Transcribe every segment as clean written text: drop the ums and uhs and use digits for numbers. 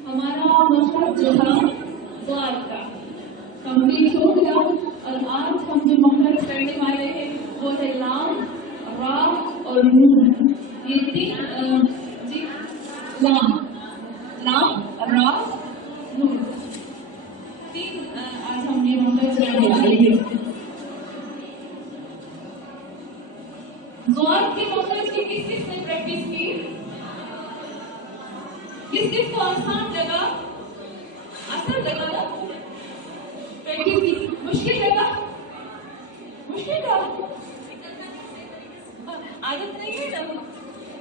हमारा मकसद जो था द्वार का कंप्लीट हो गया और आज हम जो मकसद करने वाले हैं वो है लाम, रा और नून। ये तीन जी लाम, रा, नून, तीन आज हम ये मकसद करने वाले हैं। द्वार के मकसद की किस ने प्रैक्टिस की? किस को आसान लगा? आसान लगा ना? प्रैक्टिस की। मुश्किल लगा? मुश्किल था? आदत नहीं है ना,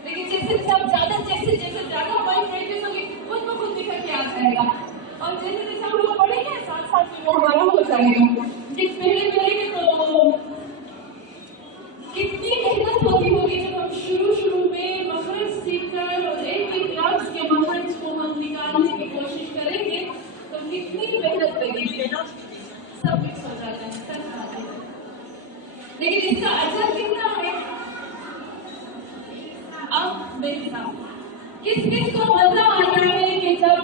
लेकिन जैसे ज्यादा हमारी प्रैक्टिस होगी खुद ब खुद निकल के आ जाएगा। और जैसे जैसे हम लोग पढ़ेंगे साथ साथ में वो हमारा हो जाएगा। पहले तो कितनी मेहनत होगी जब हम शुरू में मखरज सीखकर और एक लफ्ज के मखरज को हम निकालने की कोशिश करेंगे तो कितनी मेहनत लगेगी ना, सब मिक्स हो जाता है, सब खाते हैं। लेकिन इसका अजर कितना है? अब मेरे साथ किस को मजा आता है कि जब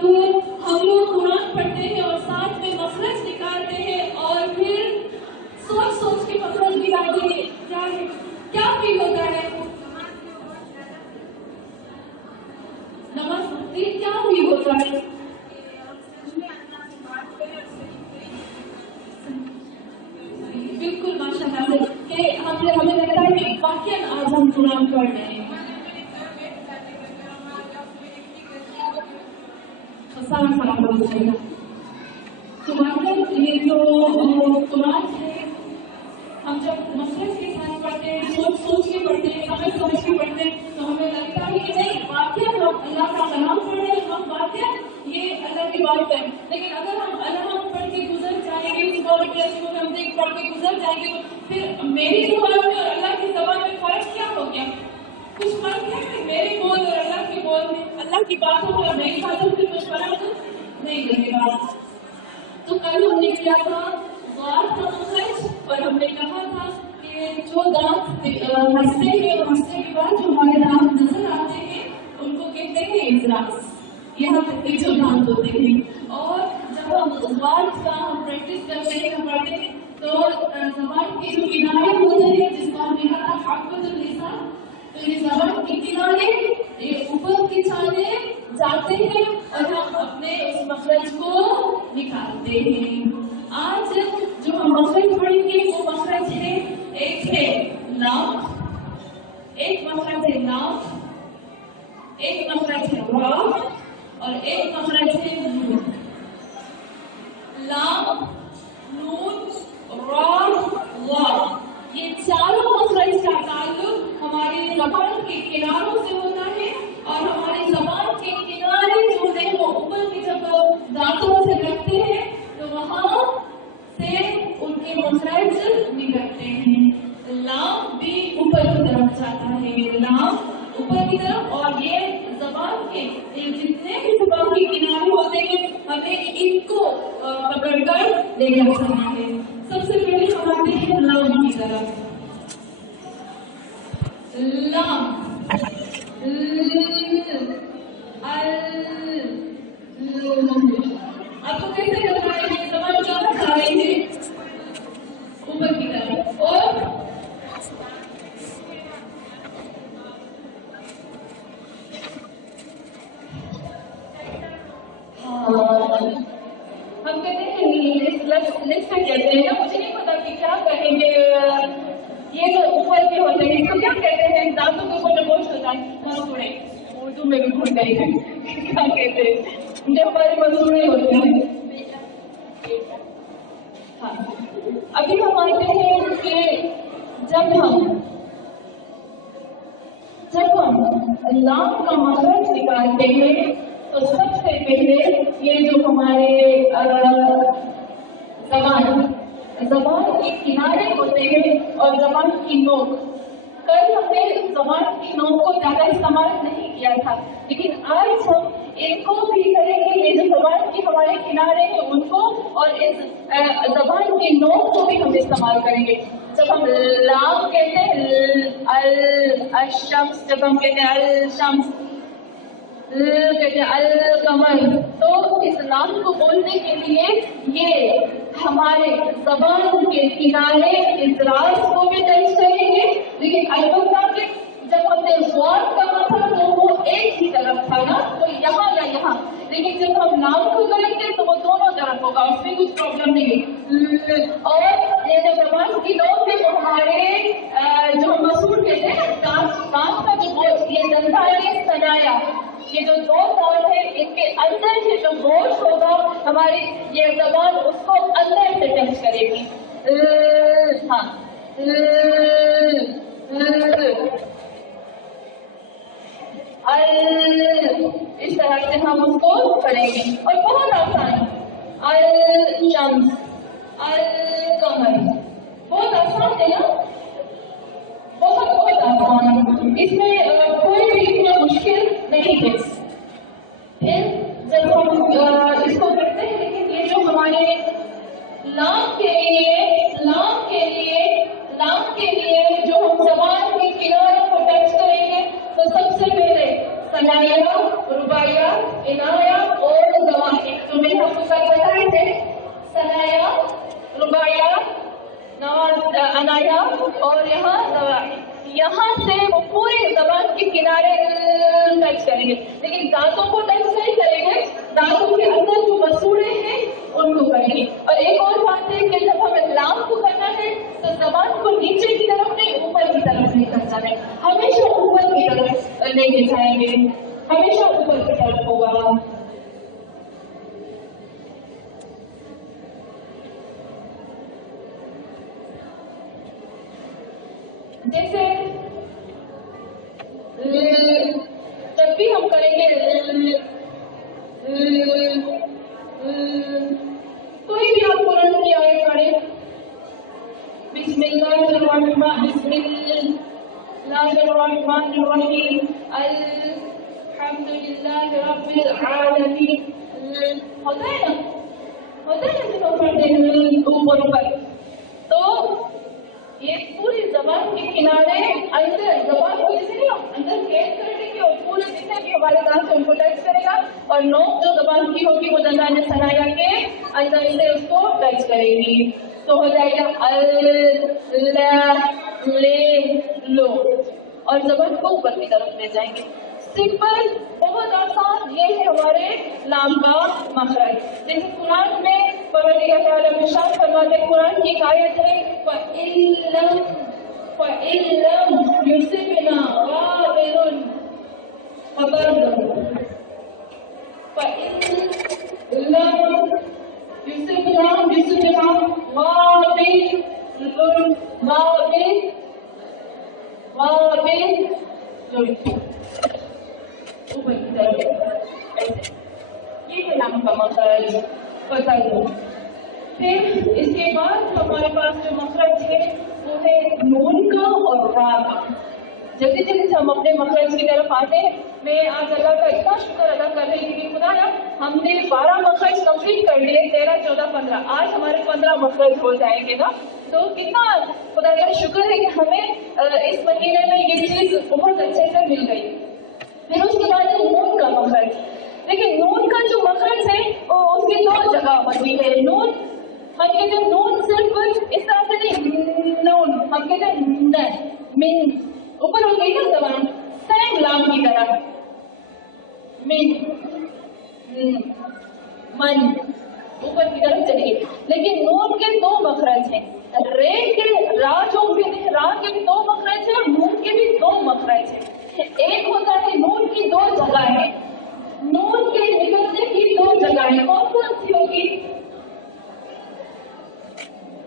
हम लोग कुरान पढ़ते हैं और साथ में मखरज निकालते हैं और फिर सोच के मखरज निकालते हैं, क्या फील होता है? नमस्ते, क्या फील होता है? बिल्कुल माशाल्लाह से कि हमें लगता है कि वाकई आज हम कुरान पढ़ रहे हैं। तो वाकई ये जो कुरान है हम जब मखरज के साथ पढ़ते हैं, सोच के पढ़ते हैं, समझ के पढ़ते हैं तो हमें लगता है कि नहीं वाकई हम अल्लाह का कलाम पढ़ रहे हैं, हम वाकई ये अल्लाह की बात है। लेकिन अगर हम अल्लाह पढ़ के गुजर जाएंगे, इस पढ़ के गुजर जाएंगे तो फिर मेरी जुबान में और अल्लाह की जुबान में फर्क क्या हो गया? कुछ फर्क है कि मेरे बोल और अल्लाह के बोल में, अल्लाह की बातों और मेरी बातों में कुछ फर्क नहीं लगेगा। तो कल हमने किया था द्वार का मखरज और हमने कहा था कि जो दांत हंसते हैं और हंसने के बाद जो हमारे दांत नजर आते हैं उनको कहते हैं इजरास। यहाँ पे जो दांत होते हैं और जब हम द्वार का हम प्रैक्टिस करते हैं, पढ़ते हैं तो जबान के जो किनारे होते हैं जिसको हमने कहा हाक़िक़तुल लिसान, तो ये जबान के किनारे ये ऊपर की छाने जाते हैं और हम अपने उस मखरज को निकालते हैं। आज जो हम मखरज पढ़ेंगे वो मखरज है, एक है लाम, एक मखरज है लाम, एक मखरज है रा और एक मखरज है नून। लाम, नून, रा, वा, ये चारों मखरज का ताल्लुक हमारी ज़बान के किनारों से होता है और हमारी ज़बान के किनारे जो है वो ऊपर की जब दांतों से लगते हैं तो वहाँ से उनके मखरज निकलते हैं। लाम भी ऊपर की तरफ जाता है, लाम ऊपर की तरफ, और ये ज़बान के जितने भी ज़बान के किनारे होते हैं हमें इनको पकड़कर ले जाना है। सबसे पहले हम आते हैं लाम की तरफ। लाम, आपको कैसे लग रहा है? ज़बान क्या खा रही है? ऊपर की तरफ। और कहते हैं ना, मुझे नहीं पता कि क्या कहेंगे, ये जो ऊपर के होते हैं इसको क्या कहते हैं, दांतों के ऊपर जो गोश्त होता है, मसूड़े, उर्दू में भी भूल गई है क्या कहते हैं, जो हमारे मसूड़े होते हैं। हाँ, अभी हम आते हैं कि जब हम लाम का मखरज निकालते हैं तो सबसे पहले ये जो हमारे जबान के किनारे होते हैं और जबान की नोक, कल हमने जबान की नोक को ज्यादा इस्तेमाल नहीं किया था, लेकिन आज हम इनको भी करेंगे। ये जो जबान के हमारे किनारे हैं उनको और इस जबान की नोक को भी हम इस्तेमाल करेंगे। जब हम लाम कहते हैं अल शम्स, जब हम कहते हैं अल शम्स, कहते हैं अल कमर, तो इस लाम को बोलने के लिए ये हमारे जबान के किनारे इजराज को भी टच करेंगे, लेकिन अलबत्ता कि जब हमने ज़ौर कहा था तो वो एक ही तरफ था ना, तो यहाँ या यहाँ, लेकिन जब हम लाम को करेंगे तो वो दोनों तरफ होगा, उसमें कुछ प्रॉब्लम नहीं है। और ये जो जबान की नोक है वो हमारे जो हम मसूड़ कहते हैं दांत का जो गोश्त, ये दंता है सनाया, ये जो दो दांत है इनके अंदर से जो गोश्त होगा हमारी ये जबान उसको अंदर से टच करेगी। हाँ, इस तरह से हम उसको करेंगे और बहुत आसान। अल शम्स, अल कमर, बहुत आसान है ना, बहुत बहुत आसान, इसमें कोई भी इतना मुश्किल नहीं है। फिर जब हम इसको करते हैं, लेकिन ये जो हमारे लाम के लिए जो हम जबान के किनारों को टच करेंगे तो सबसे पहले सनाया, रुबाया, इनाया और जवाहिर, जो मैंने आपको कल बताए थे, सनाया, रुबाया, अनाया और यहाँ जवाहिर, यहाँ से वो पूरे जबान के किनारे टच करेंगे, लेकिन दांतों को टच नहीं करेंगे, दांतों के अंदर जो मसूड़े हैं उनको करेंगे। और एक और बात है कि जब हमें लाम को करना है तो जबान को नीचे की तरफ नहीं ऊपर की तरफ नहीं करना है, हमेशा ऊपर की तरफ लेके जाएंगे, हमेशा ऊपर की तरफ होगा। जैसे जब भी हम करेंगे कोई भी आप कुरान की आयत पढ़े, बिस्मिल्लाहिर्रहमानिर्रहीम, अल्हम्दुलिल्लाहि रब्बिल आलमीन, होता है ना जब हम पढ़ते हैं ऊपर, तो ये पूरी जबान के किनारे अंदर, जबान को जैसे नहीं अंदर कैद कर देंगे और पूरे जितने भी हमारे दांत से उनको टच करेगा, और नोक जो जबान की होगी वो दंतान सनाया के अंदर से उसको टच करेगी, तो हो जाएगा अल ले लो, और जबान को ऊपर की तरफ ले जाएंगे। सिंपल, बहुत आसान, ये है हमारे लाम का मखरज। जैसे कुरान में परवरदिगार इरशाद फरमाते, कुरान की एक आयत है, फ़इल्लम युसिबना वाबिलुन फबरदुन, फ़इल्लम युसिबना वाबिलुन, ऊपर की तरफ, ये है लाम का मखरज, पता दो। फिर इसके बाद हमारे पास जो मखरज है वो है नून का और रा का। जल्दी जल्दी से हम अपने मखरज की तरफ आते हैं। मैं आज अल्लाह का इतना शुक्र अदा कर रही थी कि खुदाया हमने 12 मखरज कंप्लीट कर लिए, 13, 14, 15, आज हमारे 15 मखरज हो जाएंगे ना, तो कितना खुदा का शुक्र है कि हमें इस महीने में ये चीज बहुत अच्छे से मिल गई। फिर उसके बाद है नून का मखरज। लेकिन नून का जो मखरज है वो उसकी 2 जगह बनती है। नून हम कहते हैं, नून सिर्फ इस तरह से नहीं, नून हम कहते हैं न, मिन, ऊपर हो गई ना जबान, सेम लाम की तरह, मिन, मन, ऊपर की तरफ चली गई। लेकिन नून के दो मखरज हैं, रे के रा जो रा के भी दो मखरज है और नून के भी दो मखरज है। एक होता है नून की दो जगहें, नून के निकलने की दो जगहें कौन कौन सी होगी?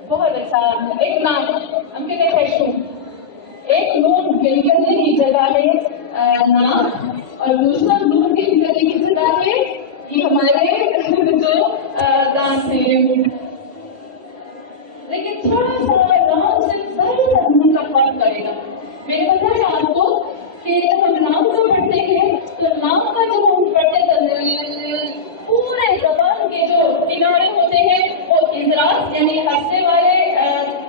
बहुत अच्छा, एक नाम हम कहते हैं, एक नून के निकलने की जगह है नाक और दूसरा नून के निकलने की जगह है कि हमारे जो दांत है। लेकिन थोड़ा सा नाम से जरा नून का फर्क करेगा। मैंने बताया आपको कि जब हम नाम को पढ़ते हैं तो नाम का जब हम पढ़ते तो पूरे जबान के जो किनारे होते हैं वो इजरास यानी हंसने वाले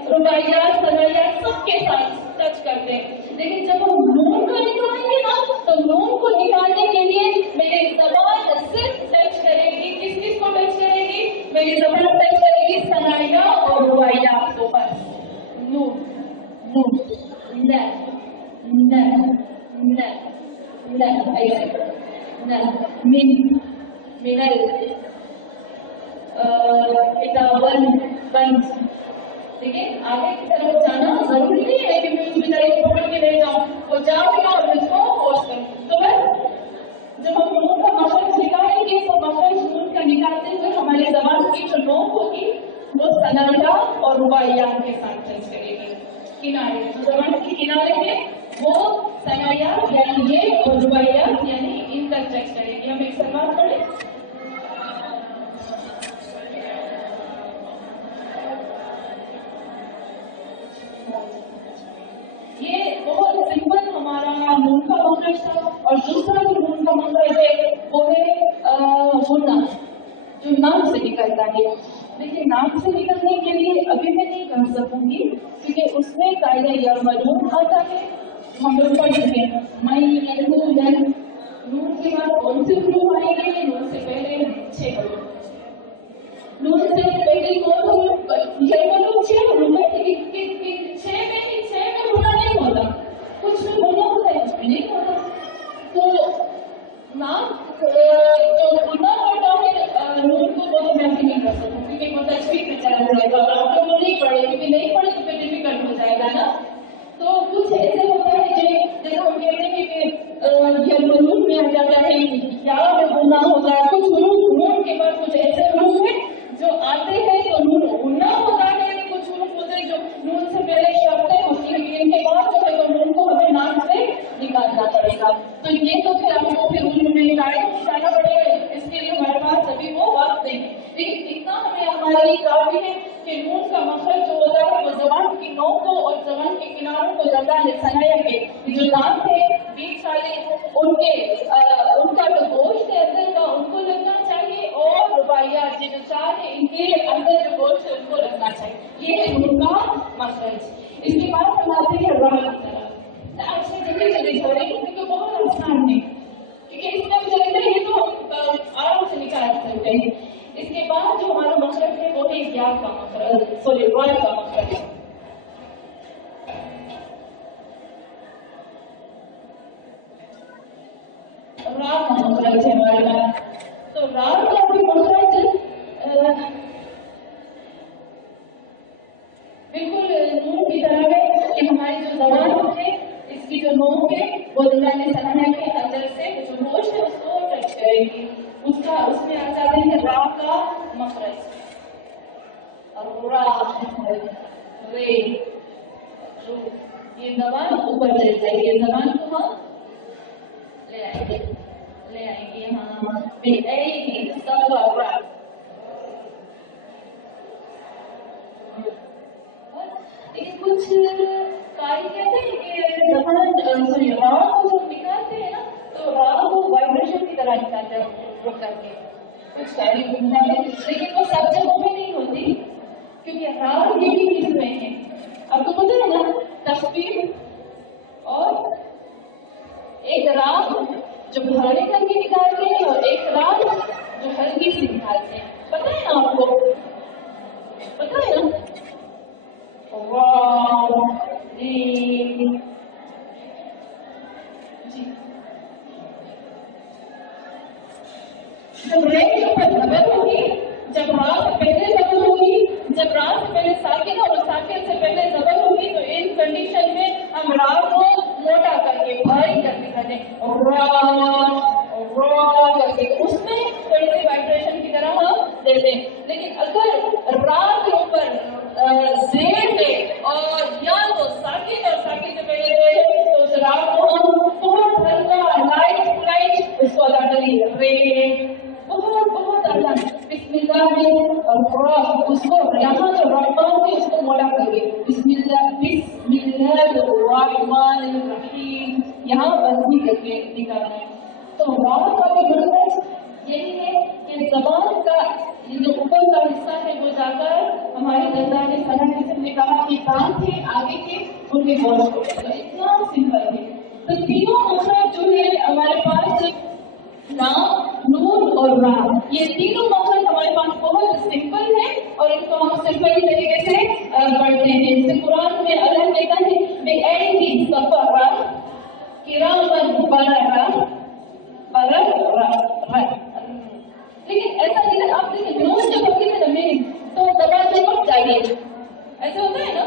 रुबाइयात सनाइयात सबके साथ टच करते हैं। लेकिन जब हम नून को निकालेंगे ना तो नून को निकालने के लिए मेरी जबान सिर्फ टच करेगी, किस किस को टच करेगी? मेरी जबान टच करेगी सनाइया और रुबाइयात को बस। नून नून न न न न ऐसे न मिन मिनल किताबन बंद। ठीक है, आगे की तरफ जाना जरूरी नहीं है कि मैं उसकी तरह पकड़ के ले जाऊं, वो जाओगे और उसको फोर्स करूं। तो बस जब हम नून का मखरज निकालेंगे तो मखरज नून का निकालते हुए हमारी जबान की जो नोक होगी वो सनाइया और रुबाइयात के साथ टच करेगी। किनारे जबान के किनारे में वो सनाइया यानी ये और रुबाइयात यानी इन तक टच करेगी। हम एक सवाल पढ़े, ये बहुत सिंपल हमारा नून का मखरज था। और दूसरा जो नून का मखरज है वो है गुन्ना, जो नाक से निकलता है। लेकिन नाक से निकलने के लिए अभी मैं नहीं कर सकूंगी क्योंकि उसमें कायदा यरमलून आता है। हम लोग पढ़ चुके हैं नून के बाद कौन से हुरूफ आएंगे? नून से पहले 6 हुरूफ, नून से पहले कौन हुरूफ? यरमलून 6 हुरूफ है। 6 में गुना नहीं होता, कुछ में गुना होता है, कुछ में नहीं होता। तो नाक जो गुना होता है नून को वो तो मैं भी नहीं कर सकूँ क्योंकि वो तशबीह में चला जाएगा और आप लोग नहीं पढ़े, क्योंकि नहीं पढ़े तो फिर डिफिकल्ट हो जाएगा ना। तो कुछ ऐसे होता है जैसे हम कहते हैं कि यरमलून में आ जाता है या में गुना होता है। कुछ हुरूफ नून के बाद कुछ ऐसे हुरूफ है जो आते हैं तो नून गुना होता है, कुछ हुरूफ होते हैं जो नून से पहले शर्तें होती है, इनके बाद जो है तो नून को हमें नाक से निकालना पड़ेगा। तो ये तो फिर आपको फिर उनमें कायदे जाना पड़ेगा, इसके लिए हमारे पास अभी वो वक्त नहीं है। लेकिन इतना हमें हमारे लिए काफी है कि नून का मखरज जो होता है वो जबान की नोक को और जबान के किनारों को लगता है। सनाया के जो दांत है बीच वाले उनके उनका जो गोश्त है अंदर का उनको लगना चाहिए और रुबाइयात जो चार है इनके अंदर जो गोश्त है उनको लगना चाहिए। ये है नून का मखरज। इसके बाद हम आते हैं रा की तरफ। अच्छा जल्दी जल्दी छोड़े क्योंकि बहुत आसान है, क्योंकि इसमें मुझे लगता है ये तो आराम से निकाल सकते हैं। इसके बाद जो हमारा मखरज है वो है या का मखरज, सॉरी रॉय का मखरज। रा का मखरज है हमारे पास। तो रा का भी मखरज बिल्कुल नून की तरह है कि हमारी जो जबान है इसकी जो नोक है वो दरवाजे सनाया के अंदर से जो गोश्त है उसको टच करेगी, उसका उसमें आ जाते हैं रा का मखरज। रा रे रू, ये जबान ऊपर चल जाएगी, जबान को हम ले आएंगे यहाँ लेकिन कुछ कारी कहते हैं कि जबान सॉरी रा को जब निकालते हैं ना तो रा को वाइब्रेशन की तरह निकालते हैं वो करके कुछ कारी निकालते हैं, लेकिन वो सब जगहों में नहीं होती क्योंकि रा ये भी किस्में हैं। आपको पता है ना तखफीफ और एक रा जो भारी करके निकालते हैं और एक रा जो हल्की सी निकालते हैं, पता है ना आपको? पता है ना? जी जब रे के ऊपर जबर होगी, जब रा करते हैं करके, तो उसमें थोड़ी सी वाइब्रेशन की तरह हम देते हैं। लेकिन अगर रा के ऊपर जेर पे और या तो साकिन और साकिन से पहले दे तो उस रा को हम बहुत हल्का लाइट उसको अदा करेंगे, रे बहुत हल्का बिस्मिल्लाह में, और उसको यहाँ जो रहमान की उसको मोड़ा करेंगे, बिस्मिल्लाह रहमान रहीम, यहाँ बंदी करके निकालना है। तो राह का भी मतलब यही है कि जबान का ये जो ऊपर का हिस्सा है वो जाकर हमारी गजा ने सना किस्म ने कहा कि कान थे आगे के उनके वॉश को, तो इतना सिंपल है। तो तीनों मकसद जो है हमारे पास नाम, नून और रा, ये तीनों मकसद हमारे पास बहुत सिंपल है और इनको हम सिंपल तरीके से पढ़ते हैं। जैसे कुरान में अल्लाह कहता है बेऐदी सफरा किरामन बररा लेकिन ऐसा नहीं है, आप देखिए नून जब होती है ना मेन तो दबा चिपक जाएगी, ऐसे होता है ना,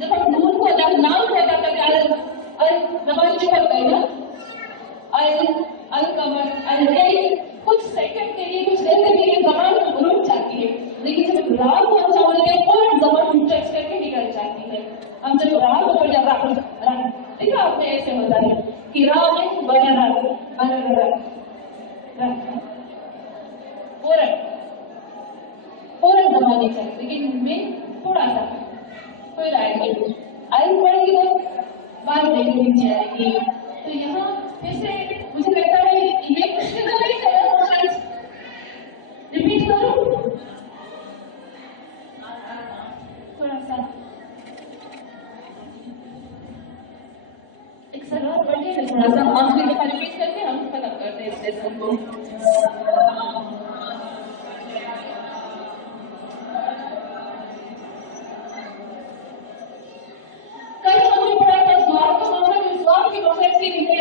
जब हम नून को नाम से अदा करते दबा चिपक जाएगा, कुछ सेकंड के लिए कुछ देर के लिए जबान रुक जाती है, लेकिन जब राह को हम बोलते हैं और जबान टच करके निकल जाती है। हम जब राह को पढ़ जाता देखा आपने ऐसे होता है कि राह में बना फौरन जमाने चाहिए, लेकिन इनमें थोड़ा सा कोई आएगी पड़ेगी तो बात नहीं नीचे आएगी। तो यहाँ फिर से मुझे लगता है ये रिपीट करो थोड़ा सा, एक सरल पढ़िए थोड़ा सा, आखिरी दफा रिपीट करके हम खत्म करते हैं इस लेसन को।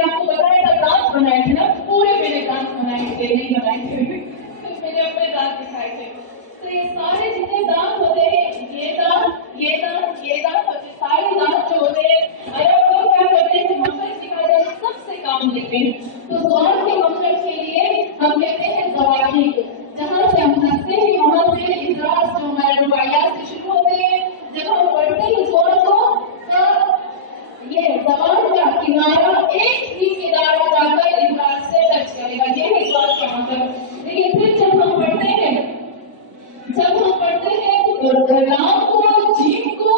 आपको बताया था दांत बनाए थे ना, पूरे मेरे दांत बनाए थे, नहीं बनाए थे मैंने अपने दांत दिखाए थे। तो ये सारे जितने दांत होते हैं, ये दांत होते, सारे दांत जो होते हैं, अरब लोग क्या करते हैं, मकसद दिखाते हैं, सबसे काम लेते हैं। तो ज़बान के मकसद के लिए हम कहते हैं ज़वाहिर, जहाँ से हम हंसते हैं वहाँ से इजराज जो हमारे रुबाइयात से शुरू होते हैं, जब हम पढ़ते हैं ज़बान को ये जबान का किनारा एक ही किनारा जाकर इजराज से टच करेगा, ये है इजराज का मतलब। लेकिन फिर जब हम पढ़ते हैं नाम को, जीम को,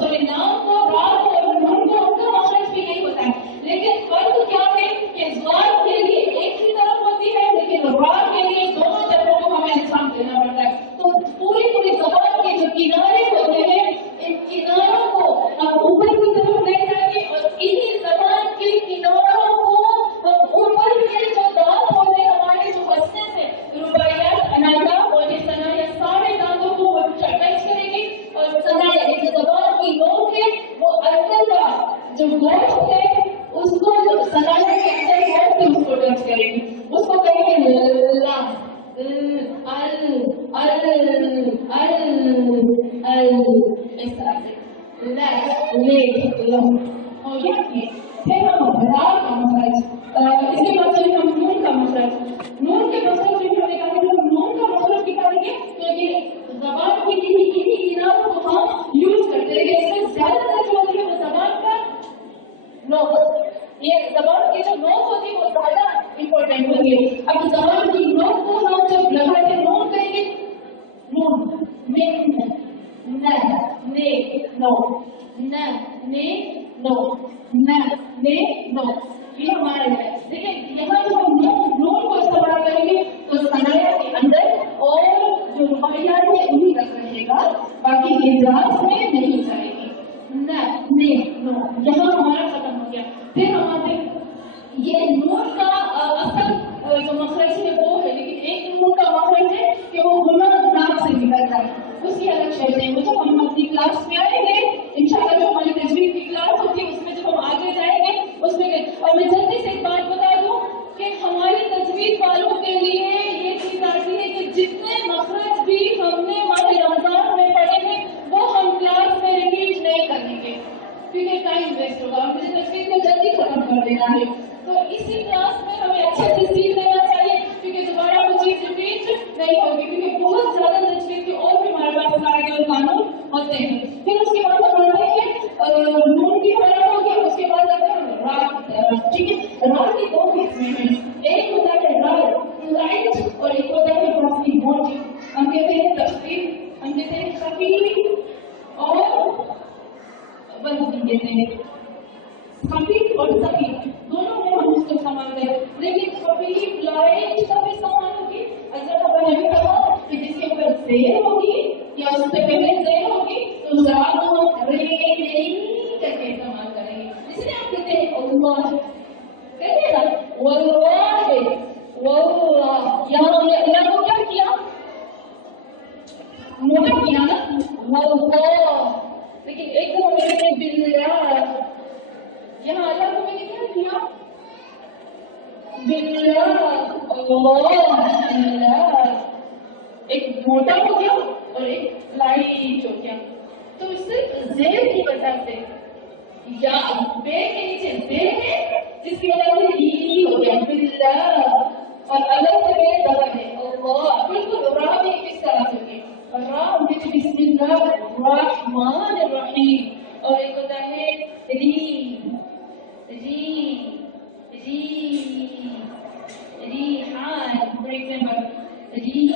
सॉरी नाम को, रा को और नून को, उनका मकसद भी यही होता है। लेकिन फर्क क्या है कि ज़बान के लिए एक ही तरफ होती है, लेकिन रा के लिए दोनों तरफों को हमें इंसान देना पड़ता है। तो पूरी ज़बान के जो किनारे होते हैं, इन किनारों को हम ऊपर की तरफ ले जाएंगे और इन्हीं ज़बान के किनारों को हम ऊपर के जो दांत होते हैं हमारे, जो हंसने से रुबाइयात, अनाया और सनाया, सारे दांतों को वो टच करेंगे और सनाया जो ज़बान की नोक है वो अंदर का जो गोश्त है उसको, जो सनाया के अंदर गोश्त है उसको टच करेंगे, उसको कहेंगे ला इस तरह से और ये फिर हम रा का मसला, इसके बाद चलिए हम नून का मसला, नून के मसले जो हमने कहा कि हम नून का मसला निकालेंगे तो ये ज़बान की इन्हीं किनारों को हम यूज करते हैं। इसमें ज्यादातर जो होती है वो ज़बान का नोक, ये ज़बान की जो नोक होती है वो ज्यादा इम्पोर्टेंट होती है। अब ज़बान की नोक को हम जब लगाते नून कहेंगे, नून में न ने नो, न ने नो, न ने नो, ये हमारा है। देखिए यहाँ जो हम नून को इस्तेमाल करेंगे तो सनाया के अंदर और जो रुबाइयात है उन्हीं तक रहेगा, बाकी इजराज में नहीं जाएगी। न ने नो यहाँ हमारा खत्म हो गया। फिर हमारे ये नून का असल जो मखरज है वो है, लेकिन एक नून का मखरज है कि वो गुना नाक से निकलता है, उसकी अलग शर्तें हैं। वो जब हम अपनी क्लास में आएंगे इंशाअल्लाह, जो हमारी तजवीज़ की क्लास होती है उसमें जब हम आगे जाएंगे उसमें। और मैं जल्दी से एक बात बता दूं कि हमारी तजवीज़ वालों के लिए ये चीज आती है कि जितने मखरज भी हमने माह रमजान में पढ़े हैं वो हम क्लास में रिपीट नहीं करेंगे क्योंकि टाइम वेस्ट होगा, मुझे तजवीज़ को जल्दी खत्म कर देना है। تو اسی کلاس میں ہمیں اچھے سے سیکھ لینا چاہیے کیونکہ دوبارہ وہ چیز ریپیٹ نہیں ہوگی کیونکہ بہت زیادہ تجویز کے اور بھی ہمارے پاس قاعدے اور قانون ہوتے ہیں. پھر اس کے بعد ہم پڑھتے ہیں نون کی حرف ہوگی. اس کے بعد آتے ہیں را کی طرف. ٹھیک ہے. را کی دو قسمیں ہیں. ایک ہوتا ہے را لائٹ اور ایک ہوتا ہے کافی موٹی. ہم کہتے ہیں تخفیف, ہم کہتے ہیں خفیف اور وزن کہتے ہیں. خفیف اور ثقیل دونوں میں ہم اس کو سمجھتے ہیں. لیکن خفیف لائٹ کا بھی سامان ہوگی. اگر ہم نے کہا کہ جس کے اوپر زیر ہوگی یا اس سے پہلے زیر ہوگی تو ذرا ہم رے کر کے استعمال کریں گے. اس لیے آپ کہتے ہیں اللہ, کہتے ہیں نا واللہ واللہ. یہاں ہم نے اللہ کو کیا کیا, موٹا کیا نا واللہ. لیکن ایک تو ہم نے کہتے ہیں باللہ. یہاں اللہ کو میں نے کیا کیا باللہ اللہ. ایک موٹا ہو گیا اور ایک لائٹ ہو گیا. تو اس سے زیر کی وجہ سے یا بے کے نیچے زیر ہے جس کی وجہ سے لی ہو گیا باللہ, اور الگ سے بے دبر ہے اللہ. بالکل راہ بھی کس طرح سے ہوگی راہ میں بسم اللہ الرحمن الرحیم. اور ایک ہوتا ہے ری ری ری ریحان. فور ایگزامپل ری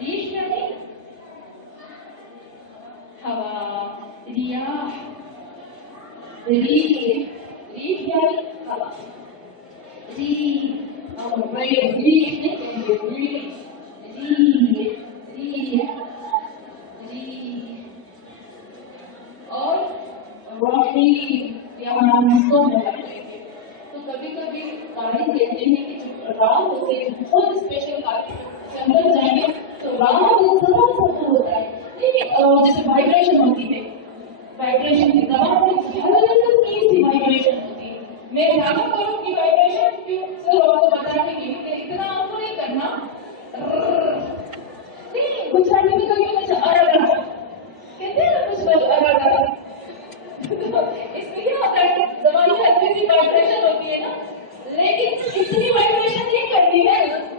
ریش یعنی ہوا, ریاح ریح ریح یعنی ہوا. ری اور ریح ریح نہیں ریح اور روحی یہاں ہم کو لگتے ہیں. تو کبھی کبھی قاری کہتے ہیں کہ جو راہ ہوتے ہیں بہت اسپیشل قاری اندر جائیں گے تو راہ ذرا سا ہوتا ہے. لیکن جیسے وائبریشن ہوتی ہے, وائبریشن کی زبان میں ہلکی سی وائبریشن ہوتی ہے. میں زیادہ کروں کی وائبریشن کیوں صرف آپ کو بتانے کے لیے کہ اتنا آپ کو نہیں کرنا. نہیں کچھ آدمی کبھی کچھ ارا کہتے ہیں نا کچھ ارا. اس میں کیا ہوتا ہے زبان میں ہلکی سی وائبریشن ہوتی ہے نا, لیکن اتنی وائبریشن نہیں کرتی ہے,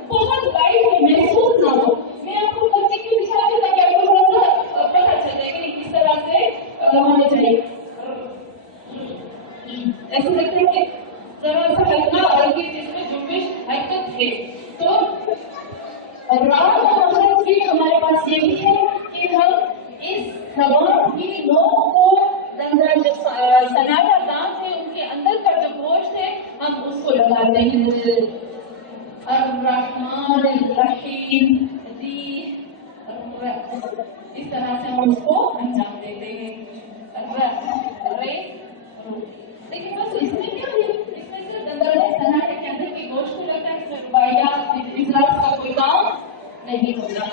بہت لائٹ محسوس نہ ہو. میں آپ کو کرتی کی دکھا دوں تاکہ آپ کو تھوڑا سا پتا چل جائے کہ کس طرح سے ہونے چاہیے. ایسے لگتا ہے کہ ذرا سا ہلکا اور جس میں جنبش حرکت ہے. تو راہ کا مقصد بھی ہمارے پاس یہ بھی ہے کہ ہم اس زبان کی لوگوں کو جو سناٹا دانت ہے ان کے اندر کا جو گوشت ہے ہم اس کو لگاتے ہیں. الرحمن الرحیم اس طرح سے ہم اس کو انجام دیتے ہیں. لیکن بس اس میں کیا ہے, اس میں صرف دندانے سناٹے کے اندر کے گوشت کو لگتا ہے. اس میں روایات اجلاس کا کوئی کام نہیں ہوتا.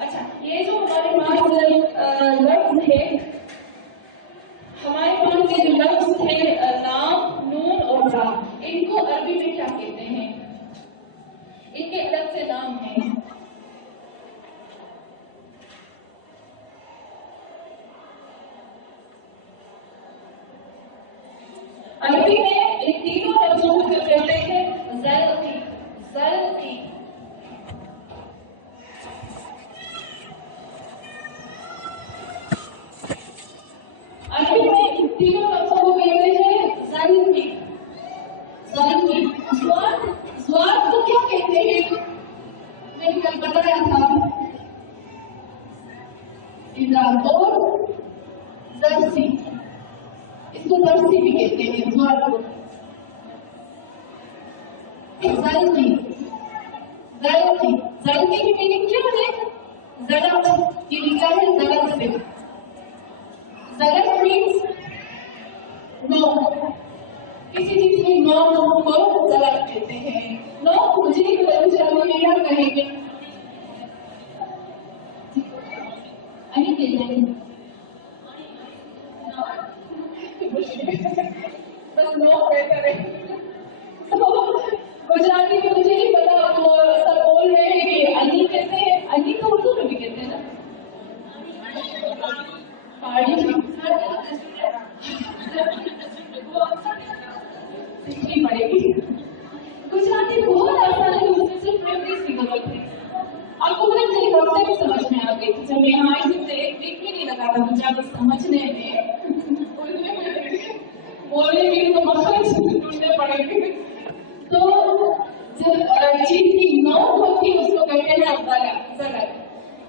اچھا, یہ جو ہمارے پاس لفظ ہے, ہمارے پاس یہ جو لفظ ہے لام نون اور را, ان کو عربی میں کیا کہتے ہیں؟ ان کے الگ سے نام ہیں. عربی میں ان تینوں لفظوں کو کہتے ہیں زلقی. زلقی عربی میں ان تینوں لفظوں کو کہتے ہیں زلقی. زلقی. زواد کو کیا کہتے ہیں؟ میں نے کل بتایا تھا اور زرسی. اس کو زرسی بھی کہتے ہیں زواد کو. زلقی زلقی زلقی کی میننگ کیا ہے؟ زلق. یہ لکھا ہے زلق سے. زلق means نو. کسی چیز میں نو کو زلق کہتے ہیں. نو مجھے نہیں پتا کچھ آدمی میں کیا کہیں گے. بس نو بہتر ہے. گجراتی میں مجھے نہیں پتا, وہ سب بول رہے ہیں کہ انی کہتے ہیں. انی تو اردو میں بھی کہتے ہیں نا. پہاڑی پڑے گی. बोलने के लिए तो मखरज ढूंढने पड़ेंगे। तो जब चीज की नोक होती है उसको कहते हैं ज़लत।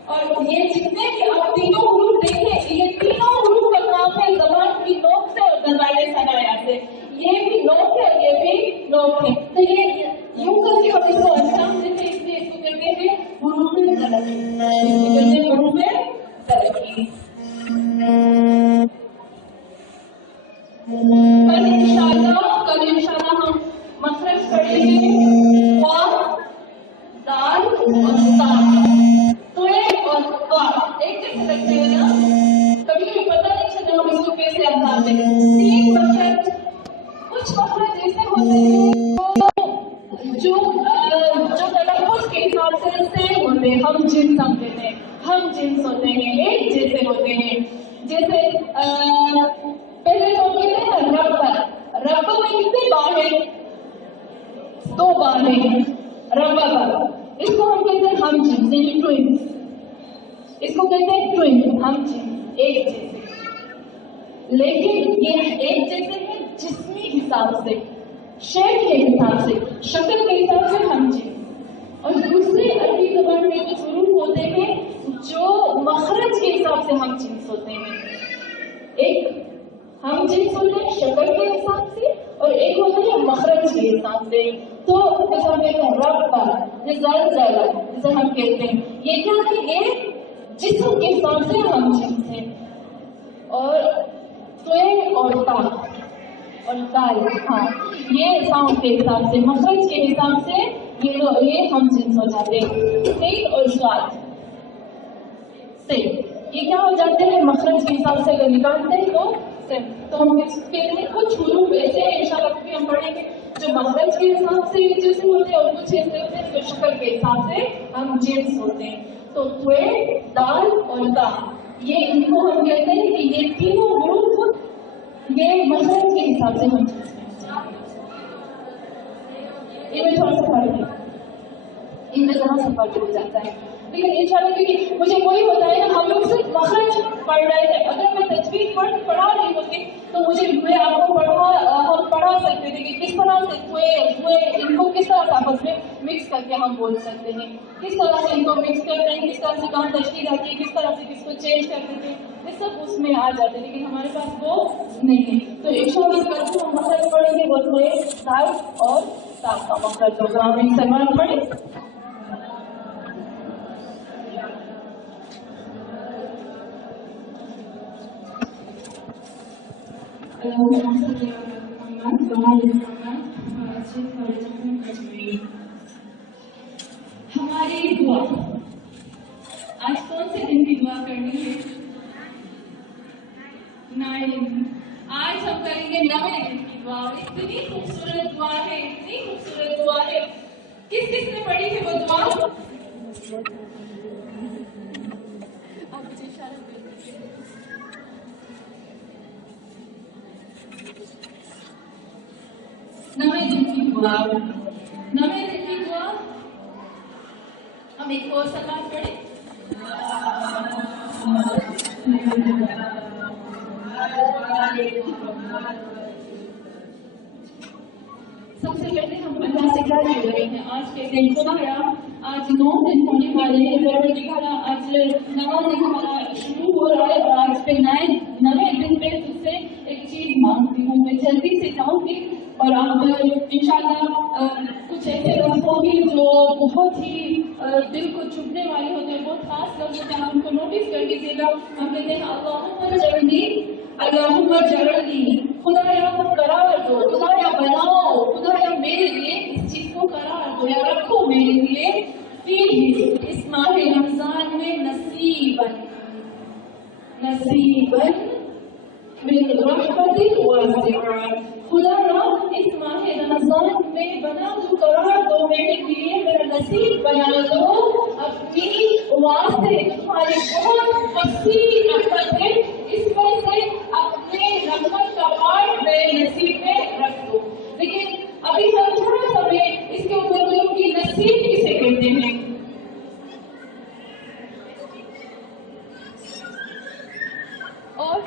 और ये जितने भी आप तीनों हुरूफ देखें, ये तीनों हुरूफ का काम है ज़बान की नोक से और दरवाजे सनाया से। ये भी नोक है और ये भी नोक है। तो ये यूं करके हम इसको अंजाम देते हैं, इसलिए इसको कहते हैं हुरूफ तरक्की, इसको कहते हैं हुरूफ तरक्की। कल इंशाल्लाह हम मखरज पढ़ेंगे वा, दाल और ता, तोए और वा एक जैसे लगते हैं ना, कभी कभी पता नहीं चलता हम इसको कैसे अंदाज दें। तीन मखरज, कुछ मखरज ऐसे होते हैं जो तलफ़्फ़ुज़ के हिसाब से सेम होते हैं, हम जिन्स हम कहते हैं, हम जिन्स होते हैं, एक जैसे होते हैं। जैसे पहले तो कहते हैं रब में कितने बार है? 2 बार है रब। इसको हम कहते हैं हम जिन्स, यानी ट्विंस। इसको कहते हैं ट्विन, हम जिन्स, एक जैसे। लेकिन ये एक जैसे है जिस्मी हिसाब से, शेप के हिसाब से, शक्ल के हिसाब से हम जिन्स। और दूसरे अरबी ज़बान में कुछ हुरूफ होते हैं जो मखरज के हिसाब से हम जिन्स होते हैं। एक हम जिन्स होते हैं शक्ल के हिसाब से और एक होते हैं मखरज के हिसाब से। तो जैसे हम कहते हैं रब, जैसे हम कहते हैं, ये क्या है? ये जिस्म के हिसाब से हम जिन्स हैं। और तोए और ता और दाल, हाँ, ये साउंड के हिसाब से, मखरज के हिसाब से ये हम जिन्स हो जाते हैं। सेल और स्वाद से ये क्या हो जाते हैं? मखरज के हिसाब से अगर निकालते हैं तो हम कहते हैं कुछ हुरूफ ऐसे हैं, इंशाल्लाह भी हम पढ़ेंगे, जो मखरज के हिसाब से जैसे होते हैं और कुछ ऐसे होते हैं जो शक्ल के हिसाब से हम जिन्स होते हैं। तो त्वे, दाल और ता, ये इनको हम कहते हैं कि ये तीनों हुरूफ ये मखरज के हिसाब से हम जिन्स हैं। इनमें थोड़ा सा फर्क है, इनमें जरा सा फर्क हो जाता है। लेकिन इंशाल्लाह क्योंकि मुझे वही होता है ना, हम लोग सिर्फ मखरज पढ़ रहे थे, अगर मैं तजवीज़ पढ़ा रही होती तो मुझे मैं आपको हम पढ़ा सकते थे कि किस तरह से हुए इनको किस तरह से आपस में मिक्स करके हम बोल सकते हैं, किस तरह से इनको मिक्स करते हैं, किस तरह से कहाँ तशकील आती है, किस तरह से किसको चेंज करते थे, ये सब उसमें आ जाते, लेकिन हमारे पास वो नहीं है। तो इंशाल्लाह कल को हम मखरज पढ़ेंगे, वो हुए दाल और ता का मखरज होगा। हम एक सलमान पढ़े। हमारी दुआ आज कौन से दिन की दुआ करनी है? नए दिन। आज हम करेंगे नवे दिन की दुआ। इतनी खूबसूरत दुआ है, इतनी खूबसूरत दुआ है। किस किस ने पढ़ी है वो दुआ? नवे दिन की दुआ, नवे दिन की दुआ। हम एक और सलात पढ़े। सबसे पहले हम अल्लाह से क्या जुड़ रहे हैं आज के दिन? खुदाया आज 9 दिन होने वाले हैं, परवरदिगारा आज नवा दिन हमारा शुरू हो रहा है और आज पे नवे दिन पे तुझसे एक चीज मांगती हूँ। मैं जल्दी से जाऊंगी और आप इंशाल्लाह कुछ ऐसे लफ्ज़ होंगे जो बहुत ही दिल को चुभने वाले होते हैं, बहुत खास लफ्ज़ होते हैं, आप उनको नोटिस कर लीजिएगा। हम कहते हैं अल्लाहुम्मा जल्दी, अल्लाहुम्मा जल्दी, खुदाया करार दो, खुदाया बनाओ, खुदाया मेरे लिए इस चीज को करार दो या रखो मेरे लिए। फिर इस माह रमजान में नसीबन मिन रहमतिक वासिआ, खुदाया इस माह रमजान में बना दो, करार दो मेरे लिए, मेरा नसीब बना दो अपनी वास्ते। तुम्हारी बहुत वसी रहमत है, इस वजह से अपने रहमत का पार्ट मेरे नसीब में रख दो। लेकिन अभी हम थोड़ा सा मैं इसके ऊपर बोलूं कि नसीब किसे कहते हैं। और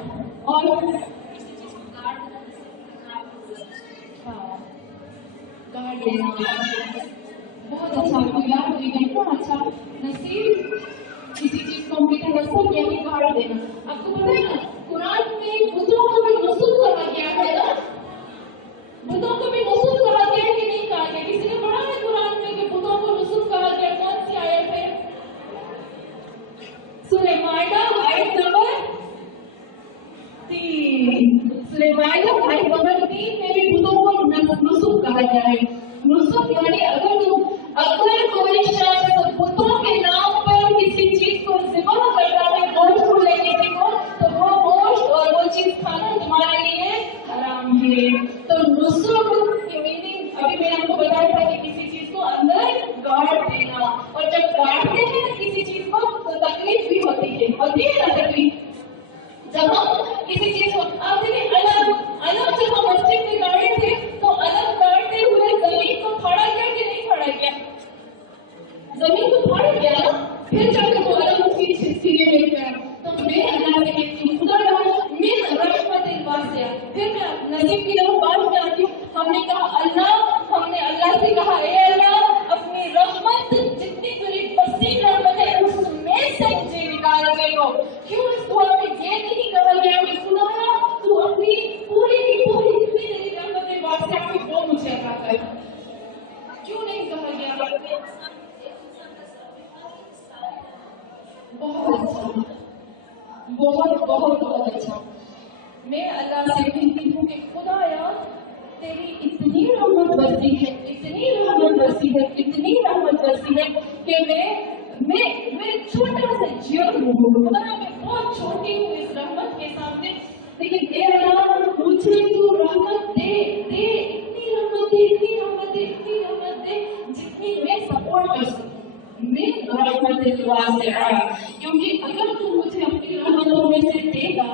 देना। बहुत अच्छा यार, कितना अच्छा नसीब किसी चीज को मीठा रसम यानी गाड़ देना। आपको पता है ना, कुरान में बुतों को भी मसूद कहा गया है ना, बुतों को भी मसूद कहा गया है कि नहीं कहा गया? किसी ने पढ़ा है कुरान में कि बुतों को मसूद कहा गया? कौन सी आयत है? सूरह माइदा आयत नंबर 3। सूरह माइदा आयत नंबर 3 में भी बुतों को मसूद कहा गया है। मसूद यानी अगर कोई शख्स बुतों के नाम पर किसी चीज को ज़िबा करता है, गोश्त को लेने को, तो वो गोश्त और वो चीज खाना तुम्हारे लिए हराम है। तो नुसुक की मीनिंग अभी मैंने आपको बताया था कि किसी चीज को अंदर गाड़ देना, और जब गाड़ते हैं किसी चीज को तो तकलीफ भी होती है ना तकलीफ। जब हम किसी चीज को, आप देखिए अलग जब हम मस्जिद में गाड़े थे तो अलग गाड़ते हुए जमीन को फाड़ा गया कि नहीं फाड़ा गया? जमीन को फाड़ गया ना, फिर जाकर वो अलग चीज सिरे में गया। तो मैं अल्लाह से कहती हूँ, खुदा मिन रहमतिल वासिया। फिर मैं नसीब की तरफ बात में आती हूँ। हमने अल्लाह से कहा, ए अल्लाह अपनी रहमत जितनी तुझे पसंद रहमत है उसमें से मुझे निकाल दे दो। क्यों इस दुआ में ये नहीं कहा गया कि खुदा तू अपनी पूरी की पूरी जितनी तेरी रहमत वासिया की वो मुझे अता कर? क्यों नहीं कहा गया? बहुत अच्छा, बहुत अच्छा। मैं अल्लाह से कहती हूँ कि खुदा यार तेरी इतनी रहमत बरसी है, इतनी रहमत बरसी है, इतनी रहमत बरसी है कि मैं छोटा सा जीवन हूँ खुदा, मैं बहुत छोटी हूँ इस रहमत के सामने। लेकिन ए अल्लाह मुझे तू रहमत दे, इतनी रहमत दे, इतनी रहमत दे, इतनी रहमत दे जितनी मैं सपोर्ट कर सकूँ। क्योंकि अगर तू मुझे अपनी रहमतों में से देगा,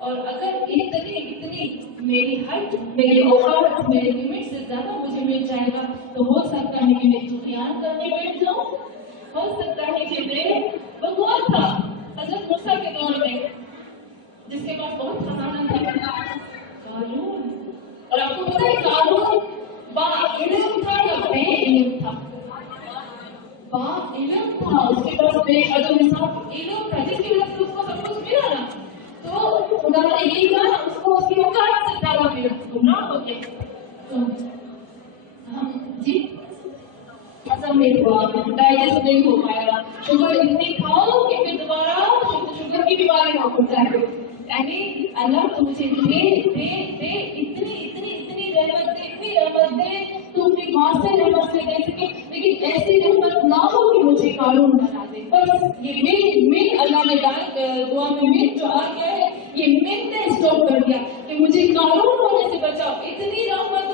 और अगर इतनी मेरी हाइट, मेरी औकात, मेरे लिमिट से ज्यादा मुझे मिल जाएगा तो हो सकता है कि मैं दुनियान करने बैठ जाऊं, हो सकता है कि मैं भगवान था हजरत मूसा के दौर में जिसके पास बहुत खजाना था, कारून। और आपको पता है कारून बाइल्म था या बेइल्म था? इल्म था, उसके पास बेहद इल्म था, जिसकी वजह से उसको सब कुछ मिला ना। तो खुदा ने यही कहा उसको उसकी औकात से ज्यादा मिला, गुमराह हो गया। तो हम जी असम में हुआ, डाइजेस्ट नहीं हो पाएगा, शुगर इतनी खाओ कि फिर दोबारा शुगर की बीमारी हो जाए। यानी अल्लाह तो मुझे दे इतनी रहमत दे, तू अपनी माँ से रहमत से दे सके, लेकिन ऐसी रहमत ना हो कि मुझे कानून बना दे। बस ये मैं अल्लाह ने दुआ में मैं जो आ गया है, ये मैंने स्टॉप कर दिया कि मुझे कानून होने से बचाओ। इतनी रहमत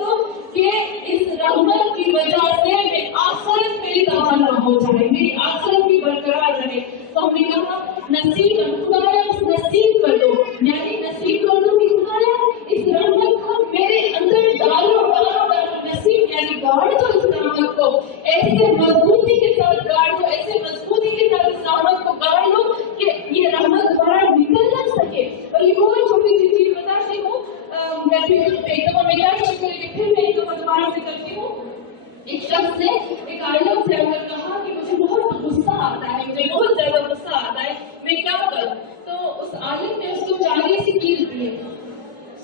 दो कि इस रहमत की वजह से मैं आखिरत मेरी तबाह ना हो जाए, मेरी आखिरत भी बरकरार रहे। तो हमने कहा नसीब कर दो, यानी नसीब कर दो कि खुदाया इस रहमत को मेरे अंदर डालो। नसीब यानी गाड़ दो इस रहमत को, ऐसे मजबूती के साथ गाड़ दो, ऐसे मजबूती के साथ इस रहमत को गाड़ लो कि ये रहमत दोबारा निकल ना सके। और ये बहुत छोटी सी चीज बताती हूँ, मैं फिर एकदम मैं क्या फिर मैं एकदम दोबारा से करती हूँ। एक शख्स ने एक आलिम से अगर कहा कि मुझे बहुत गुस्सा आता है, मुझे बहुत ज्यादा गुस्सा आता है, मैं क्या करूं? तो उस आलिम ने उसको 40 कील दिए,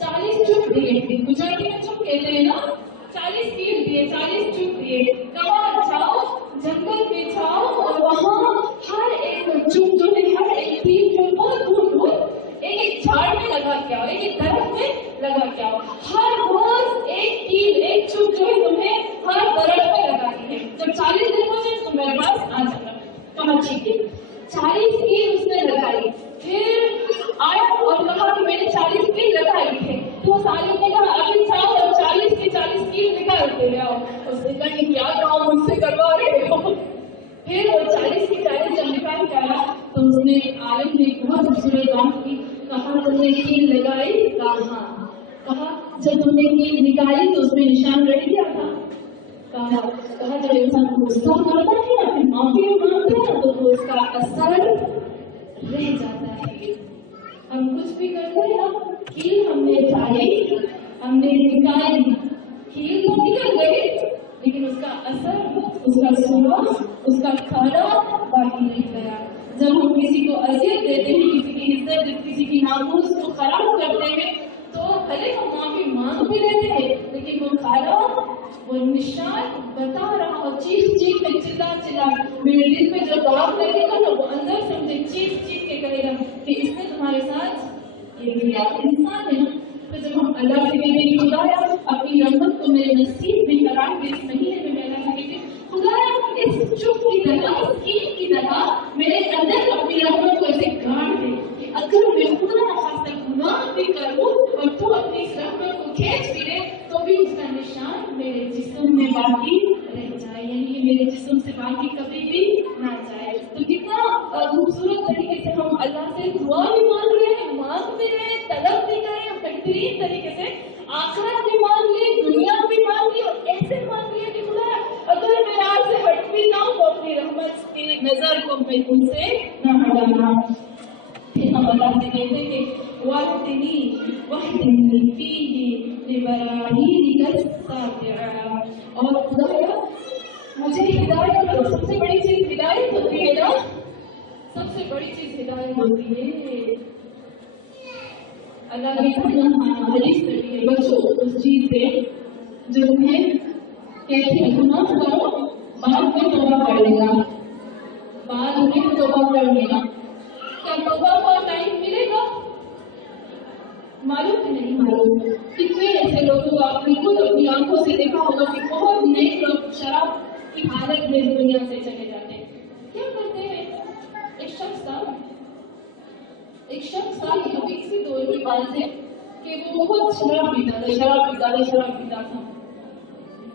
40 चुप दिए। गुजराती में चुप कहते हैं ना, 40 कील दिए, 40 चुप दिए। कहा जाओ जंगल में जाओ और वहाँ हर एक चुप जो है, हर एक कील जो बहुत दूर एक झाड़ में लगा के आओ, एक दरख्त में लगा के आओ। हर रोज एक कील, एक चुप जो है तुम्हें हर दरख्त में लगानी है। जब 40 दिन हो जाए तो मेरे पास आ जाना। कहा ठीक है, 40 कील उसने लगाई। फिर आया और कहा कि मैंने 40 कील लगाई थे। तो सालिम ने कहा अभी जाओ और 40 की 40 कील निकाल के ले आओ। उसने कहा कि क्या काम मुझसे करवा रहे हो? फिर वो 40 की 40 जब निकाल के आया तो उसने आलिम ने बहुत खूबसूरत बात की। कहा तुमने कील लगाई? कहा जब तुमने कील निकाली तो उसमें निशान रह गया था। कहा जब इंसान गुस्सा करता है या फिर माफी मांगता है तो उसका असर रह जाता है। हम कुछ भी करते हैं ना, कील हमने डाली, हमने निकाली, कील तो निकल چھوڑا اس کا کھانا باقی نہیں گیا. جب ہم کسی کو اذیت دیتے ہیں, کسی کی عزت, کسی کی ناموس کو خراب کرتے ہیں, تو بھلے ہم معافی مانگ بھی لیتے ہیں, لیکن وہ کھانا, وہ نشان بتا رہا ہو, چیخ چیخ کے چلا میرے دل میں جو داغ لگے گا نا, وہ اندر سے مجھے چیخ چیخ کے کرے گا کہ اس نے تمہارے ساتھ یہ کیا. انسان ہے. تو جب ہم اللہ سے کہتے ہیں خدایا اپنی رحمت کو میرے نصیب میں کرا کے اس مہینے میں اللہ سے کہتے ہیں خدایا اس چپ کی طرح, اس کیل کی طرح میرے اندر اپنی رحمت کو ایسے گاڑ دے کہ اگر میں خدا نخواستہ گناہ بھی کروں اور تو اپنی اس رحمت کو کھینچ بھی لے تو بھی اس کا نشان میرے جسم میں باقی رہ جائے, یعنی میرے جسم سے باقی کبھی بھی نہ جائے. تو کتنا خوبصورت طریقے سے ہم اللہ سے دعا بھی مانگ رہے ہیں, مانگ بھی رہے ہیں, طلب بھی کرے ہیں, بہترین طریقے سے آخرت بھی مانگ لی, دنیا بھی مانگ لی, اور ایسے مانگ لیا کہ خدا اگر میں آپ سے ہٹ بھی نہ ہوں تو اپنی رحمت کی نظر کو میں ان سے نہ ہٹانا. پھر ہم اللہ سے کہتے ہیں کہ وحدنی فیہ لبراہینک الساطعہ, اور خدایا مجھے ہدایت کرو. سب سے بڑی چیز ہدایت ہوتی ہے نا, سب سے بڑی چیز ہدایت ہوتی ہے. اللہ نے حدیث میں ہے بچوں اس چیز سے جو تمہیں کہتے ہیں گناہ کرو, بعد میں توبہ کر لینا, بعد میں توبہ کر لینا. کیا توبہ کا ٹائم ملے گا؟ معلوم ہے نہیں معلوم. کتنے ایسے لوگوں کو آپ نے خود اپنی آنکھوں سے دیکھا ہوگا کہ بہت نئے لوگ شراب کی حالت میں دنیا سے چلے جاتے ہیں. کیا کرتے ہیں؟ ایک شخص تھا کہ ابھی اسی دور کی بات ہے کہ وہ بہت شراب پیتا تھا.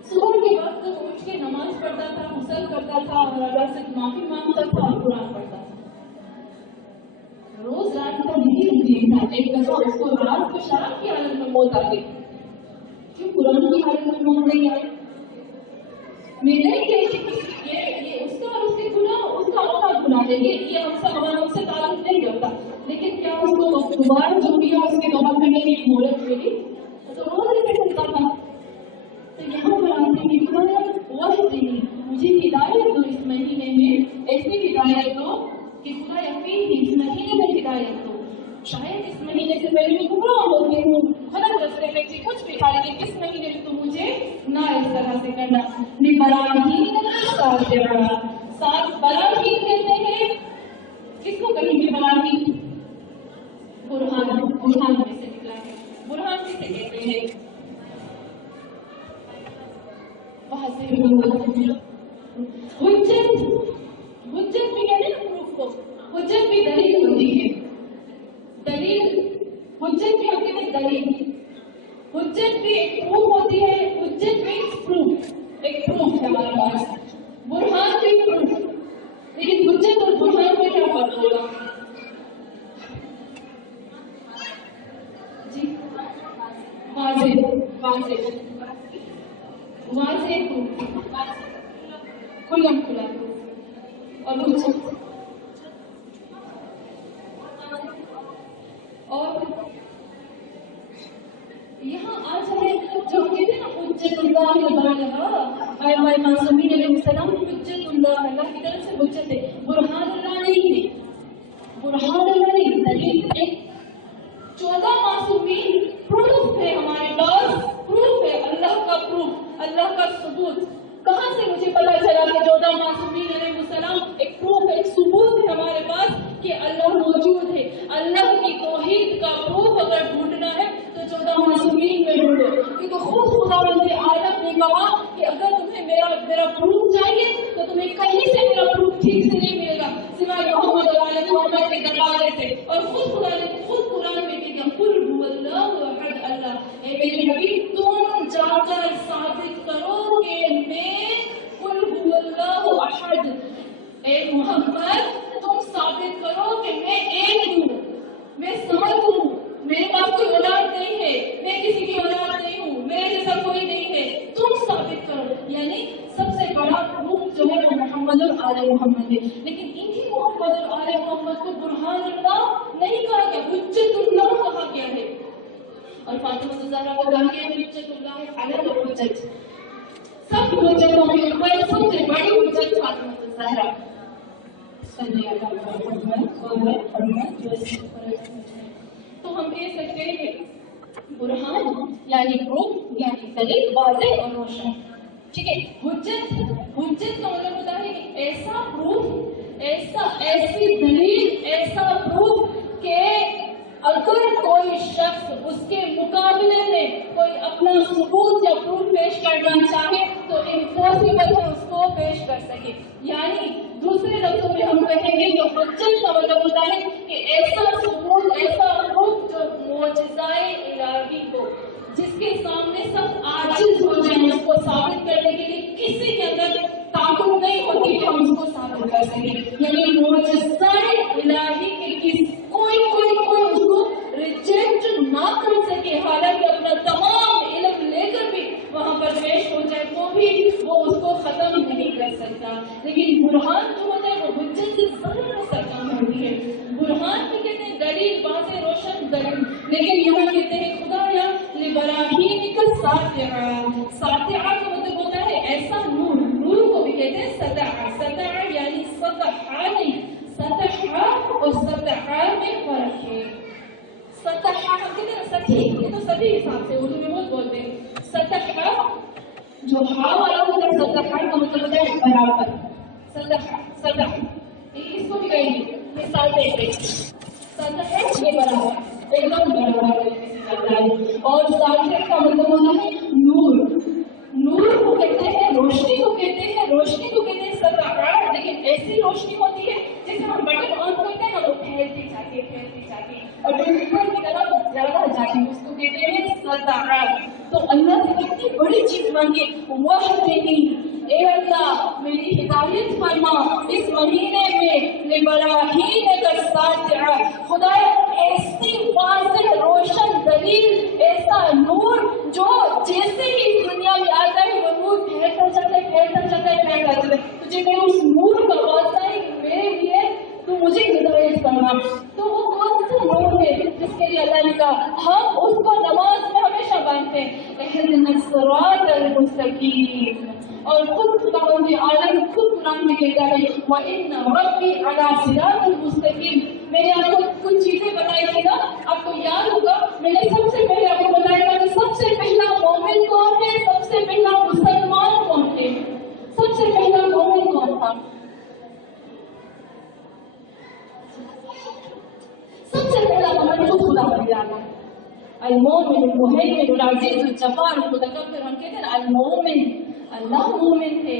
صبح کے وقت وہ اٹھ کے نماز پڑھتا تھا, غسل کرتا تھا اور اللہ سے معافی مانگتا تھا اور قرآن پڑھتا تھا. روز رات کا نہیں تھا. ایک دفعہ اس کو رات کو شراب کی حالت میں موت آ گئی. کیوں قرآن کی حالت میں موت نہیں آئی؟ میں نہیں کہتی یہ اس کا اور اس کے گناہ, اس کا اپنا گناہ ہے, یہ ہم سے تعلق نہیں کرتا. لیکن کیا اس کو دوبارہ جو کیا اس کے توبہ کرنے کی مہلت ملی؟ تو روز نہیں سکتا تھا. تو یہاں پر آتے ہیں کہ وحدنی, مجھے ہدایت دو اس مہینے میں, ایسی ہدایت دو کہ خدا یقین اس مہینے میں ہدایت دو. شاید اس مہینے سے پہلے میں گمراہ ہو گئی ہوں, غلط رستے میں تھی, کچھ بھی تھا, لیکن اس مہینے میں تو مجھے نہ اس طرح سے کرنا. براہین الساطعہ, سات براہین کہتے ہیں کس کو کہیں گے براہین؟ برہان میں سے نکلا ہے. برہان کسے کہتے ہیں؟ وہاں سے حجت بھی کہتے ہیں پروف کو. حجت بھی دلیل ہوتی ہے. دلیل حجت بھی ہوتی ہے, دلیل حجت بھی ایک پروف ہوتی ہے. حجت مینس پروف, ایک پروف ہے ہمارے پاس. برہان بھی پروف, لیکن حجت اور برہان میں کیا فرق ہوگا؟ جی واضح کھلم کھلا اور یہاں آج ہمیں جو کہتے ہیں نا حجت ہمارے معصومین علیہ السلام حجت اللہ کی طرف سے حجت ہے. برہان اللہ نہیں ہے, برہان اللہ نہیں, دلیل 14 معصومین پروف ہے ہمارے پاس, پروف ہے اللہ کا پروف, اللہ کا ثبوت. کہاں سے مجھے پتا چلا کہ 14 معصومین علیہ السلام ایک پروف, ایک ثبوت ہے ہمارے پاس کہ اللہ موجود ہے. اللہ کی توحید کا پروف اگر ڈھونڈنا ہے تو 14 معصومین میں ڈھونڈو, کیونکہ خود خداوند عالم نے کہا کہ اگر تمہیں میرا پروف چاہیے تو تمہیں کہیں سے میرا پروف ٹھیک سے نہیں ملے گا سوائے محمد محمد کے دروازے سے. اور خود خدا نے خود قرآن میں کہہ دیا قل هو اللہ احد. اللہ اے میرے نبی تم جا کر ثابت کرو کہ میں قل هو اللہ احد. اے محمد تم ثابت کرو کہ میں ایک ہوں, میں سمجھ ہوں, میرے پاس کوئی اولاد نہیں ہے, میں کسی کی اولاد نہیں ہوں, میرے جیسا کوئی نہیں ہے, تم ثابت کرو. یعنی سب سے بڑا پروف جو ہے وہ محمد اور آل محمد ہے. لیکن انہی محمد اور آل محمد کو برہان اللہ نہیں کہا گیا, حجت اللہ کہا گیا ہے. اور فاطمہ الزہرا کو کہا گیا ہے حجت اللہ علی الحجت. सब हुज्जतों में ऊपर सबसे बड़ी हुज्जत फातिमा ज़हरा। तो हम कह सकते हैं कि बुरहान यानी प्रूफ यानी दलील वाज़ेह और रोशन। ठीक है, हुज्जत का मतलब होता है कि ऐसा प्रूफ, ऐसी दलील, ऐसा प्रूफ कि अगर कोई शख्स उसके मुकाबले में कोई अपना सबूत या प्रूफ पेश करना चाहे तो इम्पॉसिबल है उसको पेश कर सके। यानी दूसरे लफ्जों में हम कहेंगे कि हुज्जत का मतलब होता है कि ऐसा सबूत, ऐसा प्रूफ जो मोजज़ाए इलाही को, जिसके सामने सब आजिज़ हो जाए उसको साबित करने के लिए किसी के अंदर ताकत नहीं होती कि हम उसको साबित कर सकें। यानी मोजज़ाए इलाही के कोई उसको रिजेक्ट ना कर सके, हालांकि अपना तमाम इल्म लेकर भी वहां पर पेश हो जाए तो भी वो उसको खत्म नहीं कर सकता। लेकिन बुरहान जो होता है वो हुज्जत से जरूर सरकम होती है। बुरहान में कहते हैं दलील, वाज़ेह रोशन दलील, लेकिन यहाँ कहते हैं खुदाया लिबराहीन का सातिआ। सातिआ का मतलब होता है ऐसा नूर, नूर को भी कहते हैं सतह। सतह यानी सतह नहीं, सतह और सतह में फर्क है। सतह हम कहते हैं सतही, ये तो सही हिसाब से उर्दू में बहुत बोलते हैं। सतह जो हा वाला होता है, सतह का मतलब होता है बराबर। सतह इसको भी कहेंगे मिसाल देते, सतह ये बराबर, एकदम बराबर है। और सातिआ का मतलब होता है नूर। नूर को कहते हैं, रोशनी को कहते हैं, रोशनी को कहते हैं सतह। लेकिन ऐसी रोशनी होती है जिसे हम बटन ऑन करते हैं ना, वो फैलती जाती है और जो ऊपर की तरफ ज्यादा जाती है उसको कहते हैं सतह। तो अल्लाह से कितनी बड़ी चीज मांगे, वह देनी, ए अल्लाह मेरी हिदायत फरमा इस महीने में लिबराहीन का सातिआ। खुदाया ऐसी वाज़ेह रोशन दलील, ऐसा नूर जो जैसे ही दुनिया में आता है वो नूर फैलता जाता है। तुझे मैं उस नूर का वास्ता है मेरे लिए तू मुझे हिदायत करना। तो वो कौन सा नूर है जिसके लिए अल्लाह ने कहा हम उसको नमाज में हमेशा बांधते हैं, इहदिनस सिरातल मुस्तकीम। और खुद खुदावंद आलम खुद कुरान में कहता है व इन्ना रब्बी अला सिरातिल मुस्तकीम। मैंने आपको कुछ चीजें बताई थी ना, आपको याद होगा मैंने सबसे पहले आपको बताया था कि सबसे पहला मोमिन कौन है, सबसे पहला मुसलमान कौन है, सबसे पहला मोमिन कौन था? सबसे पहला मोमिन खुद खुदावंद आलम, अल-मोमिन अल-मुहैमिन अल-अज़ीज़ अल-जब्बार अल-मुतकब्बिर। हम कहते हैं अल-मोमिन, अल्लाह मोमिन है।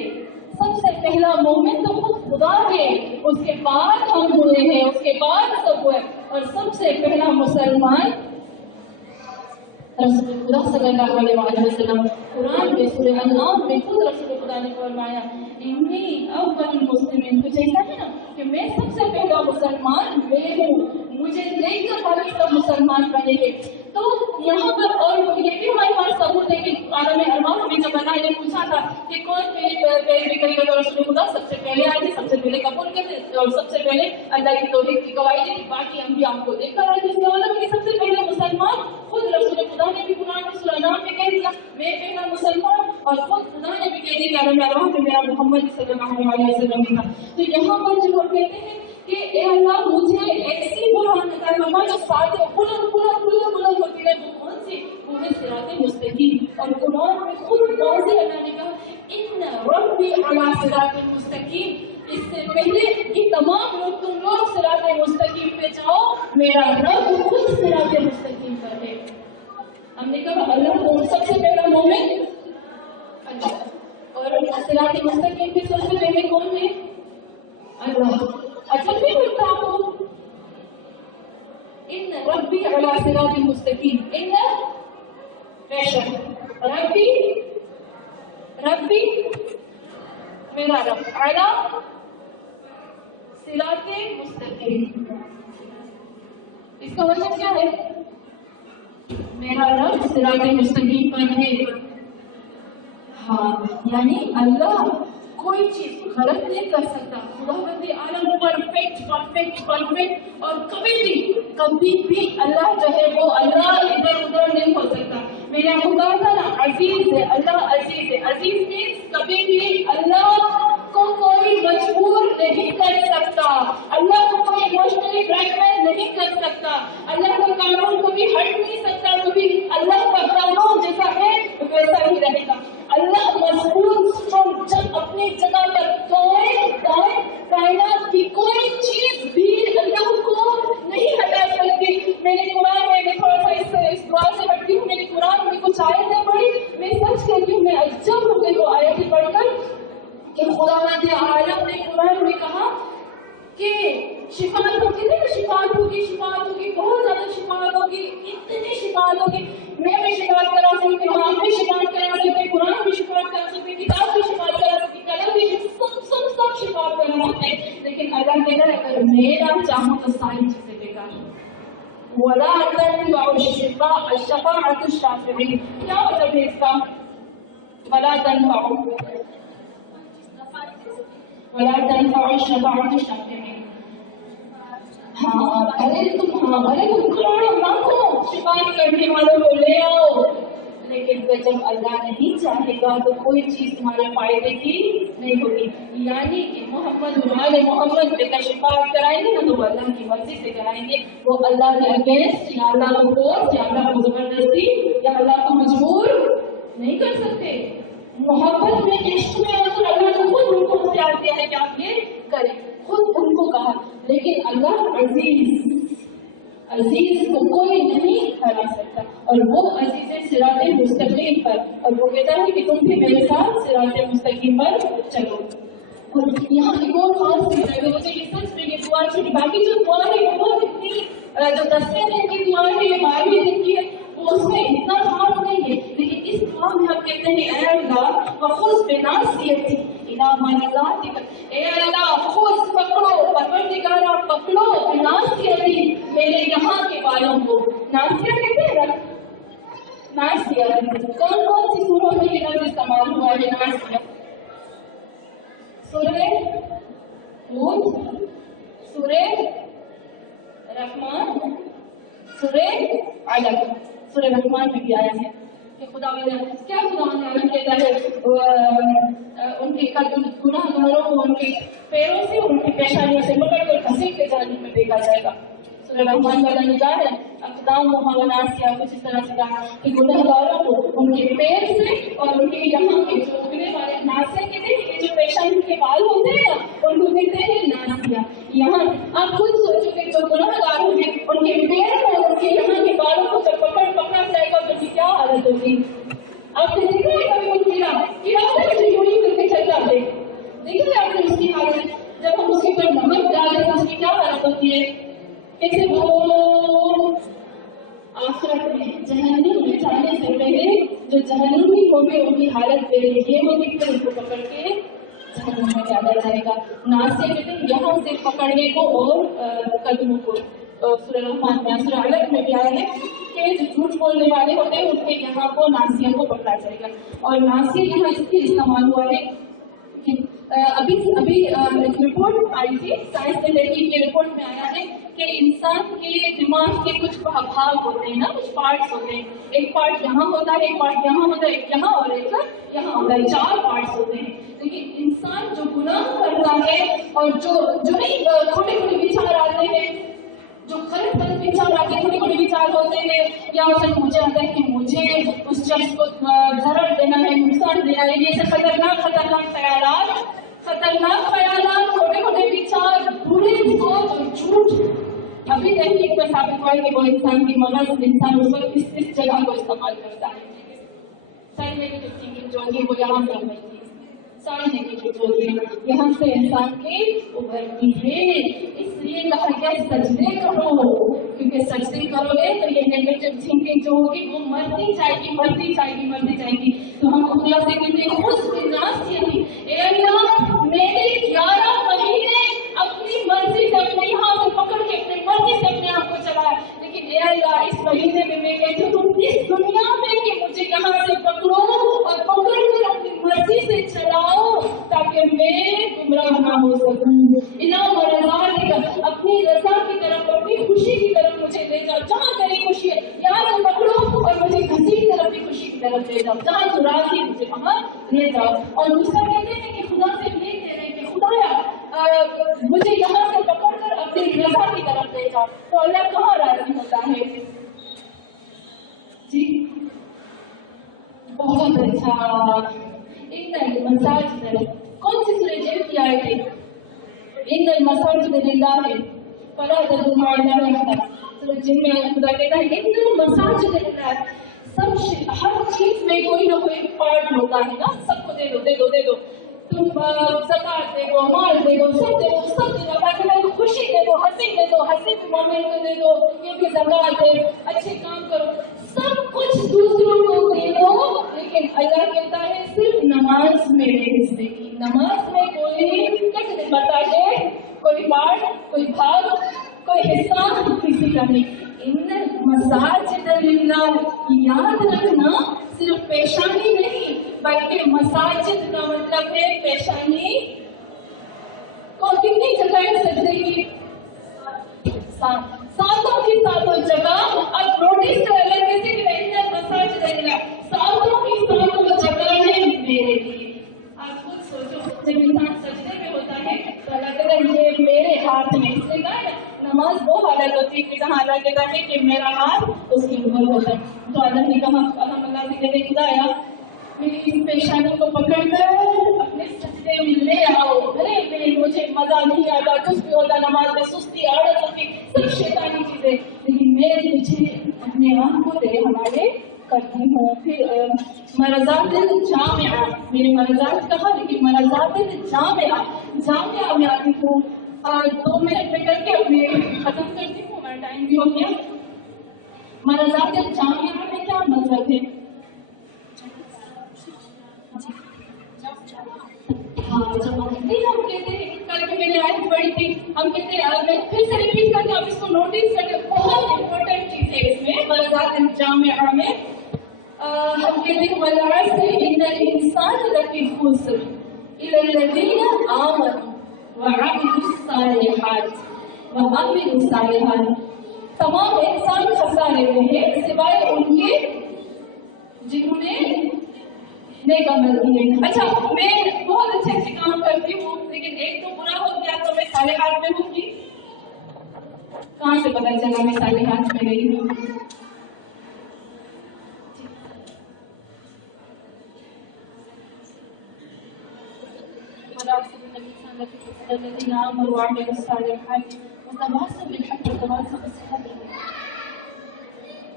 सबसे पहला मोमिन तो खुद खुदा है, उसके बाद हम हुए हैं, उसके बाद सब हुए। और सबसे पहला मुसलमान रसूल खुदा सल्लल्लाहु अलैहि वसल्लम। कुरान में सूरह अन-नाम में खुद रसूल खुदा ने फरमाया इन्नी अव्वलुल मुस्लिमीन। कुछ ऐसा है ना कि मैं सबसे पहला मुसलमान मैं हूँ, मुझे देखकर बाकी सब मुसलमान बनेंगे। तो यहाँ पर और ये भी हमारे पास सबूत है कि आलम अरवाह हमें जब अल्लाह ने पूछा था कि कौन मेरी पैरवी करेगा तो रसूल खुदा सबसे पहले आए थे, सबसे पहले कबूल करते और सबसे पहले अल्लाह की तौहीद की गवाही दी। बाकी अंबिया हमको देखकर आए थे। इसका मतलब कि सबसे पहले मुसलमान खुद रसूल खुदा ने भी कुरान में सूरह नाम में कह दिया मैं पहला मुसलमान, और खुद खुदा ने भी कह दिया आलम अरवाह में मेरा मोहम्मद सल्लल्लाहु अलैहि वसल्लम था। तो यहाँ पर जब हम कहते हैं कि ए अल्लाह मुझे ऐसी बुरहान अता फरमा जो साथ बुलंद होती है, वो कौन सी? वो है सिराते मुस्तकीम। और कुरान में खुद वाज़ेह अल्लाह ने कहा इन्ना रब्बी अला सिराते मुस्तकीम। इससे पहले कि तमाम लोग तुम लोग सिराते मुस्तकीम पे जाओ, मेरा रब खुद सिराते मुस्तकीम पर है। हमने कहा अल्लाह को सबसे पहला मोमिन अल्लाह, और सिराते मुस्तकीम पे सबसे पहले कौन है? अल्लाह। अच्छा फिर बोलता हूँ इन रब्बी अला सिरातिल मुस्तकीम, इन बेशक रब्बी मेरा रब अला सिरातिल मुस्तकीम। इसका मतलब क्या है? मेरा रब सिरातिल मुस्तकीम पर है। हाँ, यानी अल्लाह कोई चीज गलत नहीं कर सकता। खुदावंद आलम परफेक्ट परफेक्ट परफेक्ट, और कभी भी अल्लाह जो है वो अल्लाह इधर उधर नहीं हो सकता। मैंने आपको कहा था ना, अजीज है अल्लाह, अजीज है। अजीज मीन्स कभी भी अल्लाह को कोई मजबूर नहीं कर सकता, अल्लाह को कोई इमोशनली ब्लैकमेल नहीं कर सकता, अल्लाह का कानून कभी हट नहीं सकता, कभी अल्लाह का कानून जैसा है वैसा ही रहेगा। अल्लाह मजबूत स्ट्रॉन्ग, जब अपनी जगह पर कायनात की कोई चीज भी अल्लाह को नहीं हटा सकती। मैंने कुरान में, मैं थोड़ा सा इस दुआ से हटती हूँ, मैंने कुरान में कुछ आयतें पढ़ी, मैं सच कहती हूँ मैं अज्जब हो गई वो आयतें पढ़कर कि खुदावंद आलम ने कुरान में कहा कि शिफात होगी ना, शिफात होगी, बहुत ज्यादा शिफात होगी, इतनी शिफात होगी। मैं भी शिफात करा सकती हूँ, आप भी शिफात करा सकते, कुरान भी शिफात करा सकते, किताब भी शिफात करा सकती, कलम भी, सब शिफात करा सकते। लेकिन अल्लाह कहता है अगर मैं ना चाहूँ तो सारी चीजें बेकार हैं। वला तनफउ शफाअतु शाफिईन, क्या मतलब है इसका? वला तनफउ शफाअतु शाफिईन। भले तुम करोड़ों लाखों शिफात करने वालों को ले आओ, लेकिन जब अल्लाह नहीं चाहेगा तो कोई चीज तुम्हारे फायदे की नहीं होगी। यानी कि मोहम्मद बेटा शिफात कराएंगे ना तो वो अल्लाह की मर्जी से कराएंगे, वो अल्लाह के अगेंस्ट या अल्लाह को फोर्स या अल्लाह को जबरदस्ती या अल्लाह को मजबूर नहीं कर सकते। मोहब्बत में, इश्क में अगर अल्लाह को खुद उनको इख्तियार दिया है कि आप ये करें, खुद उनको कहा। लेकिन अल्लाह अजीज को कोई नहीं हरा सकता, और वो अजीज है सिराते मुस्तकीम पर, और वो कहता है कि तुम भी मेरे साथ सिराते मुस्तकीम पर चलो। और यहाँ एक और खास चीज है, मुझे ये सच में ये दुआ अच्छी, बाकी जो दुआ है वो इतनी, जो 10वें दिन की दुआ है, 12वें दिन की है, वो उसमें इतना खास नहीं है। लेकिन इस दुआ में हम कहते हैं ऐ अल्लाह वखुज़ बिनासियती इला मनाज़ातिक, ऐ अल्लाह खुद पकड़ो, परवरदिगारा पकड़ो बिनासियती, मेरे यहाँ के बालों को। नासिया कहते हैं ना, नासिया कौन कौन सी सूरों में ये लफ्ज़ इस्तेमाल हुआ है? नासिया सूरह हूद, सूरह रहमान, सूरह अलक। सूरह रहमान में भी आया है कि खुदावंद कहता है उनके गुनाहगारों को उनके पैरों से, उनकी पेशानियों से पकड़कर घसीट के जहन्नम में फेंका जाएगा। सूरह रहमान वाला निगाह है अक़दाम मुहव्वनासिया, कुछ इस तरह से कहा कि गुनाहगारों को उनके पैर से और उनके यहाँ के जो उगने वाले नासिया के थे, जो पेशानी के बाल होते हैं ना, उनको कहते हैं नासिया। यहाँ आप खुद सोचोगे जो गुनाहगार होंगे उनके पैर को, उनके यहाँ के बालों को जब पकड़ा जाएगा तो उनकी क्या हालत होगी? आपने देखा है कभी कोई कीड़ा यूं करके चल जाते, देखा है आपने उसकी हालत? जब हम उसके ऊपर नमक डालें तो उसकी क्या हालत होती है? कैसे वो आखिरत में जहन्नम में जाने से पहले जो जहन्नमी होंगे उनकी हालत पहले ये होगी, फिर उनको पकड़ के जहन्नम में डाला जाएगा। नासिया कहते हैं यहाँ से पकड़ने को और कदमों को। सूरह रहमान में, सूरह अलक में भी आया है कि जो झूठ बोलने वाले होते हैं उनके यहाँ को नासिया को पकड़ा जाएगा। और नासिया यहाँ इसलिए इस्तेमाल हुआ है कि अभी एक रिपोर्ट आई थी, साइंस से लेके की रिपोर्ट में आया है कि इंसान के दिमाग के कुछ भाग होते हैं ना, कुछ पार्ट्स होते हैं, एक पार्ट यहाँ होता है, एक पार्ट यहाँ होता है, एक यहाँ और एक यहाँ होता है, 4 पार्ट्स होते हैं। लेकिन इंसान जो गुनाह करता है और जो नहीं छोटे छोटे विचार आते हैं, जो गलत विचार आते हैं, छोटे छोटे विचार होते हैं, या सिर्फ मुझे आता है कि मुझे उस शख्स को जरर देना है, नुकसान देना है, ये सब खतरनाक छोटे छोटे विचार, बुरे सोच और झूठ। अभी तहकीक में साबित हुआ है कि वो इंसान की मगज, इंसान उस वक्त इस जगह को इस्तेमाल करता है। सारी नेगेटिव थिंकिंग जो होगी वो यहाँ से उभरती है, सारी नेगेटिव जो होगी यहाँ से इंसान की उभरती है। इसलिए कहा गया सजदे करो, क्योंकि सजदे करोगे तो ये नेगेटिव थिंकिंग जो होगी वो मरती जाएगी। तो हम खुदा से कहते हैं खुद मेरे 11 महीने अपनी मर्जी से, अपने हाथ से पकड़ के अपनी मर्जी से अपने आप को चलाया, लेकिन ए अल्लाह इस महीने में मैं कहती हूँ तुम इस दुनिया में कि मुझे यहाँ से पकड़ो और पकड़ कर अपनी मर्जी से चलाओ, ताकि ہو سکوں. انعام اور رضا اپنی رضا کی طرف اپنی خوشی کی طرف مجھے لے جاؤ. جہاں تیری خوشی ہے یہاں سے پکڑو اور مجھے گھسی کی طرف بھی خوشی کی طرف لے جاؤ. جہاں تو راضی مجھے وہاں لے جاؤ. اور دوسرا کہتے ہیں کہ خدا سے لے کہہ رہے کہ خدایا مجھے یہاں سے پکڑ کر اپنی رضا کی طرف لے جاؤ. تو اللہ کہاں راضی ہوتا ہے؟ جی بہت اچھا. ان المساجد کون سی سورہ جن کی آئے تھے؟ ان المساجد للہ فلا تدعوا مع اللہ احدا. سورہ جن میں خدا کہتا ہے ان المساجد للہ. سب ہر چیز میں کوئی نہ کوئی پارٹ ہوتا ہے نا. سب کو دے دو دے دو دے دو. تم زکات دے دو مال دے دو سب دے دو سب دے دو. اللہ کہتا ہے خوشی دے دو ہنسی دے دو ہنسی بھی مومن کو دے دو. یہ بھی زکات دے اچھے کام کرو سب کچھ دوسروں کو دے دو. لیکن اللہ کہتا ہے صرف نماز میرے حصے کی. نماز میں کوئی کچھ نہیں بتائے کوئی بات کوئی بھاگ کوئی حصہ کسی کا نہیں. ان مساجد للہ یاد رکھنا صرف پیشانی نہیں بلکہ مساجد کا مطلب ہے پیشانی کو کتنی جگہ سجدے کی ساتوں کی ساتوں جگہ. اب نوٹس کر اللہ کسی کہ مساجد للہ ساتوں کی ساتوں جگہ ہے میرے لیے. آپ خود سوچو جب انسان سجدے میں ہوتا ہے تو اللہ کہتا ہے یہ میرے ہاتھ میں. اس نے کہا نماز وہ حالت ہوتی ہے کہ جہاں اللہ کہتا ہے کہ میرا ہاتھ اس کے اوپر ہوتا ہے. تو اللہ نے کہا ہم اللہ سے کہتے خدایا میری اس پیشانی کو پکڑ کر اپنے سجدے میں لے آؤ. ارے مجھے مزہ نہیں آتا کچھ بھی ہوتا نماز میں سستی عادت ہوتی سب شیطانی چیزیں لیکن میں تجھے اپنے آپ کو تیرے حوالے کرتی ہوں. پھر مرضات جامعہ میرے مرضات کہا لیکن مرضات جامعہ میں آتی ہوں. 2 منٹ میں کر کے اپنے ختم کرتی ہوں. میرا ٹائم بھی ہو گیا. مرضات جامعہ میں کیا مطلب ہے؟ ہم کہتے ہیں کل کے میں نے آیت پڑھی تھی ہم کہتے ہیں میں پھر سے ریپیٹ کر کے آپ اس کو نوٹس کرتے بہت امپورٹنٹ چیز ہے اس میں. مرضات جامعہ میں ہم کہتے ہیں والعصر ان الانسان لفی خسر الا الذین آمنوا وعملوا الصالحات. تمام انسان خسارے میں ہے سوائے ان کے جنہوں نے نیک عمل کیے. اچھا میں بہت اچھے اچھے کام کرتی ہوں لیکن ایک تو برا ہو گیا تو میں صالحات میں ہوں گی. کہاں سے پتہ چلا میں صالحات میں رہی ہوں؟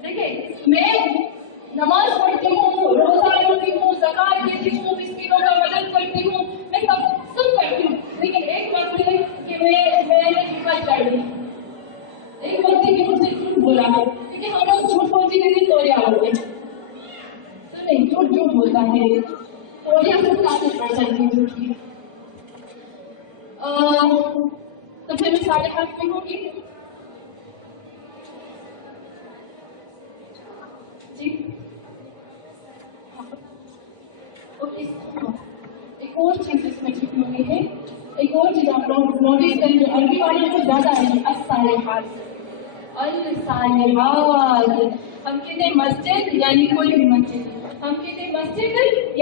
دیکھیں میں نماز پڑھتی ہوں روزہ رکھتی ہوں زکات دیتی ہوں مسکینوں کا مدد کرتی ہوں میں سب کرتی ہوں لیکن ایک وقت ہے کہ میں نے ہمت کر لی. ایک وقت ہے کہ مجھ سے جھوٹ بولا ہے کیونکہ ہم لوگ جھوٹ بولتی نہیں توڑیا ہوتے ہیں تو نہیں جھوٹ بولتا ہے توڑیا سے کافی پڑ جاتی ہے جھوٹ کی. تو پھر میں صالحات میں ہوگی. جی ایک اور چیز اس میں چھپی ہوئی ہے. ایک اور چیز آپ لوگ نوٹس کریں جو عربی والوں کو زیادہ ہے الصالحات. ہم کہتے ہیں مسجد یعنی کوئی بھی مسجد. ہم کہتے ہیں مسجد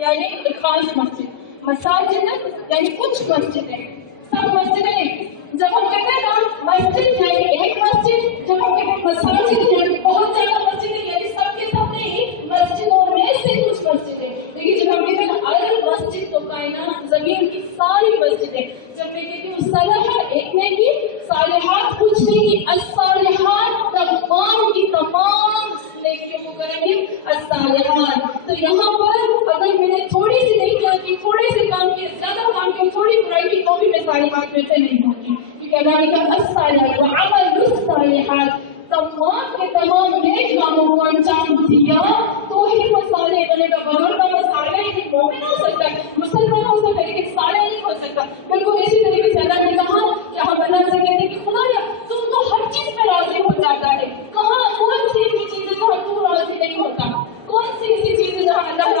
یعنی ایک خاص مسجد. مساجد یعنی کچھ مسجدیں سب مسجدیں. جب ہم کہتے ہیں نا مسجد یعنی ایک مسجد جب ہم کہتے ہیں مساجد یعنی بہت زیادہ مسجدیں یعنی سب کے سب نہیں مسجدوں میں سے کچھ مسجدیں. لیکن جب ہم کہتے ہیں المسجد تو کائنات زمین کی ساری مسجدیں. جب میں کہتی ہوں صالحات ایک نہیں کی صالحات کچھ نہیں الصالحات تمام کی تمام نیکیوں کو کریں گے الصالحات. تو یہاں پر اگر میں نے تھوڑی سی نہیں کیا کہ تھوڑے سے کام کیے زیادہ کام کیے تھوڑی برائی کی تو بھی میں صالحات میں سے نہیں ہوتی کیونکہ اللہ نے کہا الصالحات وعملوا الصالحات تمام کے تمام نیک کاموں کو انجام دیا تو ہی وہ صالح بنے گا. بغیر کا وہ صالح نہیں مومن ہو سکتا ہے مسلمان ہو سکتا ہے لیکن صالح نہیں ہو سکتا. بالکل اسی طریقے سے اللہ نے کہا کہ ہم اللہ سے کہتے ہیں کہ خدایا تم تو ہر چیز میں راضی ہو جاتا ہے. کہاں کون سی ایسی چیز ہے جہاں تو راضی نہیں ہوتا؟ کون سی ایسی چیز ہے جہاں اللہ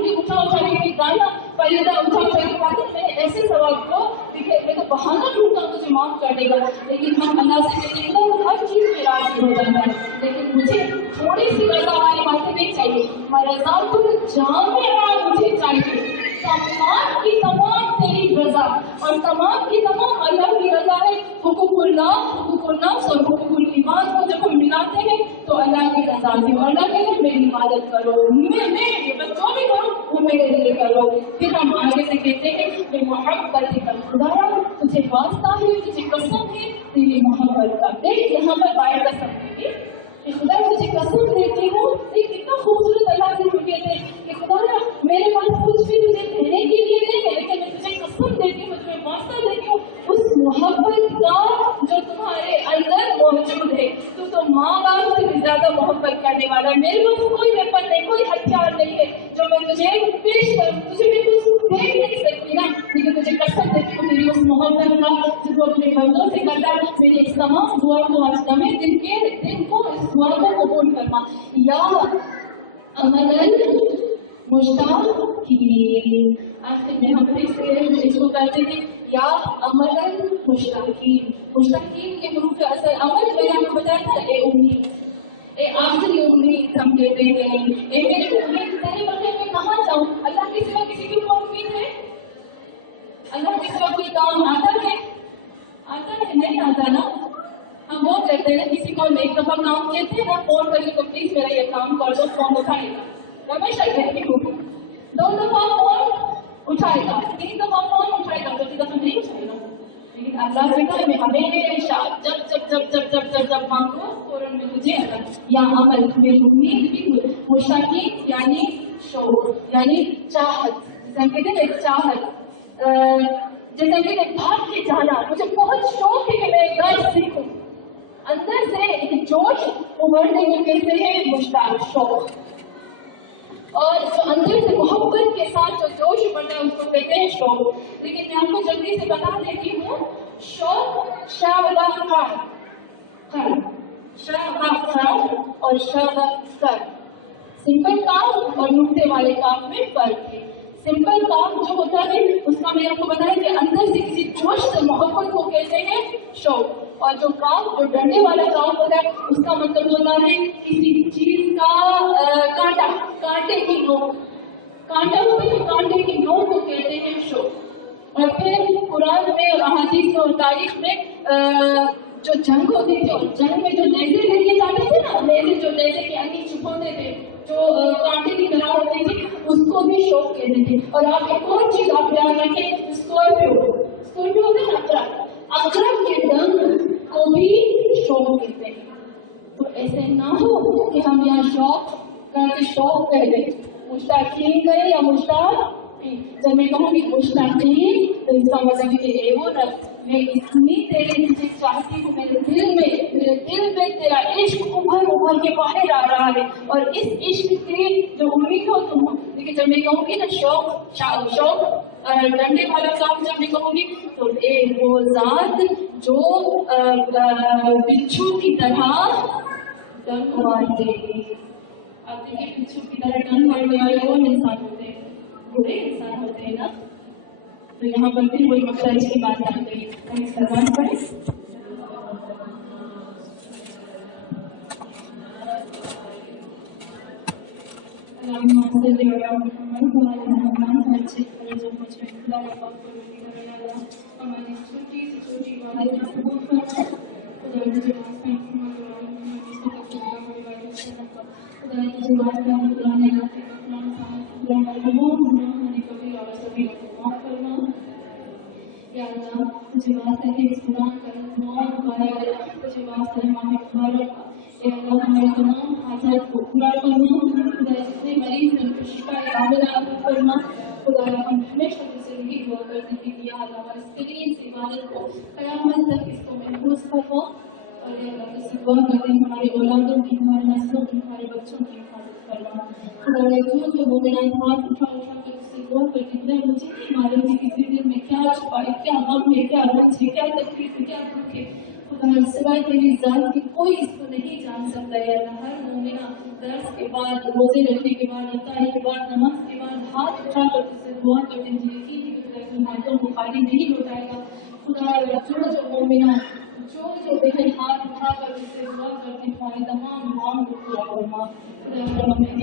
مجھے اٹھا اٹھا کے گانا پریدا اٹھا اٹھا کے گانا، میں نے ایسے سوال کو دیکھے میں تو بہانا ڈھونڈتا ہوں مجھے معاف کر دے گا، لیکن ہم اللہ سے کہتے ہیں وہ ہر چیز میں راضی ہو جاتا ہے، لیکن مجھے تھوڑی سی رضا والی باتیں نہیں چاہیے، رضا تو جامع مجھے چاہیے، تمام کی تمام تیری رضا اور تمام کی تمام اللہ کی رضا ہے۔ حقوق النفس اور حقوق العباد کو جب ہم ملاتے ہیں تو اللہ کی رضا ہے، اور اللہ کہتے ہیں میری عبادت کرو، میں جو بھی کروں وہ میرے لیے کرو۔ پھر ہم آگے سے کہتے ہیں کہ محبت کا خدایا تجھے واسطہ ہے، تجھے قسم ہے تیری محبت کا۔ دیکھ یہاں پر باہر قسم ہے کہ خدا مجھے قسم دیتی ہوں، ایک کتنا خوبصورت اللہ سے رکے تھے کہ خدا میرے پاس کچھ بھی تجھے دینے کے لیے نہیں ہے، لیکن میں تجھے قسم دیتی ہوں، تمہیں واسطہ دیتی ہوں اس محبت کا جو تمہارے اندر موجود ہے۔ تو ماں باپ سے بھی زیادہ محبت کرنے والا ہے، میرے پاس کوئی ویپن نہیں، کوئی ہتھیار نہیں ہے جو میں تجھے پیش کروں، تجھے میں کچھ دیکھ نہیں سکتی نا، لیکن تجھے قسم دیتی ہوں تیری اس محبت کا جو تو اپنے بندوں سے کرتا ہے۔ میری اس تمام دعا کو آج دمے دن کو اس دعا کو قبول کرنا۔ یا امل مشتاقین، آخر میں ہم پھر سے اس کو کہتے ہیں یا امل مشتاقین۔ مشتاقین کے حروف اصل عمل میں نے آپ کو بتایا تھا اے امید، اے آخری امید ہم کہتے ہیں، اے میری امید تیرے بغیر میں کہاں جاؤں؟ اللہ کے سوا کسی کی کوئی امید ہے؟ اللہ کے سوا کوئی کام آتا ہے؟ نہیں آتا نا۔ ہم وہ کہتے ہیں کسی کو ایک دفعہ کام کہتے ہیں نا، فون کر کے تو پلیز میرا یہ کام کر دو، فون اٹھائے گا، ہمیشہ کہتی ہوں 2 دفعہ فون اٹھائے گا، 3 دفعہ فون اٹھائے گا، 4 دفعہ نہیں اٹھائے گا، لیکن اللہ سے کہا میں ہمیشہ جب مانگو فوراً میں مجھے یا عمل میری امید بھی مشتاقین یعنی شوق یعنی چاہت، جیسے ہم کہتے ہیں چاہت، جیسے کہ بھاگ کے جانا، مجھے بہت شوق ہے کہ میں گانا سیکھوں، اندر سے ایک جوش ابھرنے کو کہتے ہیں مشتاق، شوق، اور جو اندر سے محبت کے ساتھ جو جوش ابھرتا ہے اس کو کہتے ہیں شوق۔ لیکن میں آپ کو جلدی سے بتا دیتی ہوں، شوق اور شغف، سمپل کام اور نقطے والے کام میں فرق ہے۔ سمپل کام جو ہوتا ہے اس کا میں آپ کو بتایا کہ اندر سے کسی جوش سے محبت کو کہتے ہیں شوق، اور جو کام جو ڈنڈے والا کام ہوتا ہے اس کا مطلب ہوتا ہے کسی چیز کا کانٹے کی نوک، کانٹا ہوتا ہے کانٹے کی نوک کو کہتے ہیں شوق۔ اور پھر قرآن میں اور احادیث میں اور تاریخ میں جو جنگ ہوتی تھی اور جنگ میں جو نیزے لے کے جاتے تھے نا، نیزے کے انگی چھپاتے تھے جو کانٹے کی طرح ہوتی تھی، اس کو بھی شوق کہتے تھے۔ اور آپ ایک اور چیز آپ یاد رکھیں، اسکورپیو ہوتے ہیں عقرب کے ڈنگ کو بھی شوق کہتے ہیں۔ تو ایسے نہ ہو کہ ہم یہاں شوق کہہ دیں، مشتاقین کریں یا مشتاق، جب میں کہوں گی مشتاقین تو اس کا مطلب کہ اے وہ رب میں اتنی تیرے تجھے چاہتی ہوں، میرے دل میں تیرا عشق ابھر کے باہر آ رہا ہے، اور اس عشق کی جو امید ہو تم ہو۔ لیکن جب میں کہوں گی نا شوق ڈنڈے والا کام جب میں کہوں گی تو اے وہ ذات جو بچھو کی طرح ڈنگ مارتے، آپ دیکھیں بچھو کی طرح ڈنگ مارنے والے کون انسان ہوتے ہیں؟ برے انسان ہوتے ہیں نا۔ تو یہاں پر بھی کوئی مقصد اس کی بات آتے ہیں، ہم سلمان پڑھیں۔ ہماری چھوٹی سی چھوٹی یا اللہ مجھے واسطہ ہے اس قرآن کا تمام مبارک، مجھے واسطہ ہے ماہ مبارک، اے اللہ ہمارے تمام حاجات کو پورا کرنا، خدا جتنے مریض ہیں ان کو شفا عاجلہ عطا کرنا، خدا ہم ہمیشہ سے یہی دعا کرتے ہیں کہ یا اللہ ہماری سکرین سے عبادت کو قیامت تک اس کو محفوظ کرنا، اور اے اللہ سے دعا کرتے ہیں ہمارے اولادوں کی، ہمارے نسلوں کی، ہمارے بچوں کی حفاظت کرنا۔ خدا جو مومنان ہاتھ اٹھا کے اس سے دعا کرتے ہیں، مجھے نہیں معلوم کہ کسی دل میں کیا چھپا ہے، کیا غم ہے، کیا رنج ہے، کیا تکلیف ہے، کیا دکھ ہے، سوائے تیری ذات کے کوئی اس کو نہیں جان سکتا ہے اللہ. ہر مومنہ درس کے بعد، روزے رکھنے کے بعد، افطاری کے بعد، نماز کے بعد ہاتھ اٹھا کر اس سے دعا کرتے ہیں یقین کی طرف ہاتھوں کو خالی نہیں لوٹائے گا. خدا جو مومنہ جو بہن ہاتھ اٹھا کر اس سے دعا کرتے ہیں ہماری تمام دعاؤں کو پورا فرما. خدا ہمیں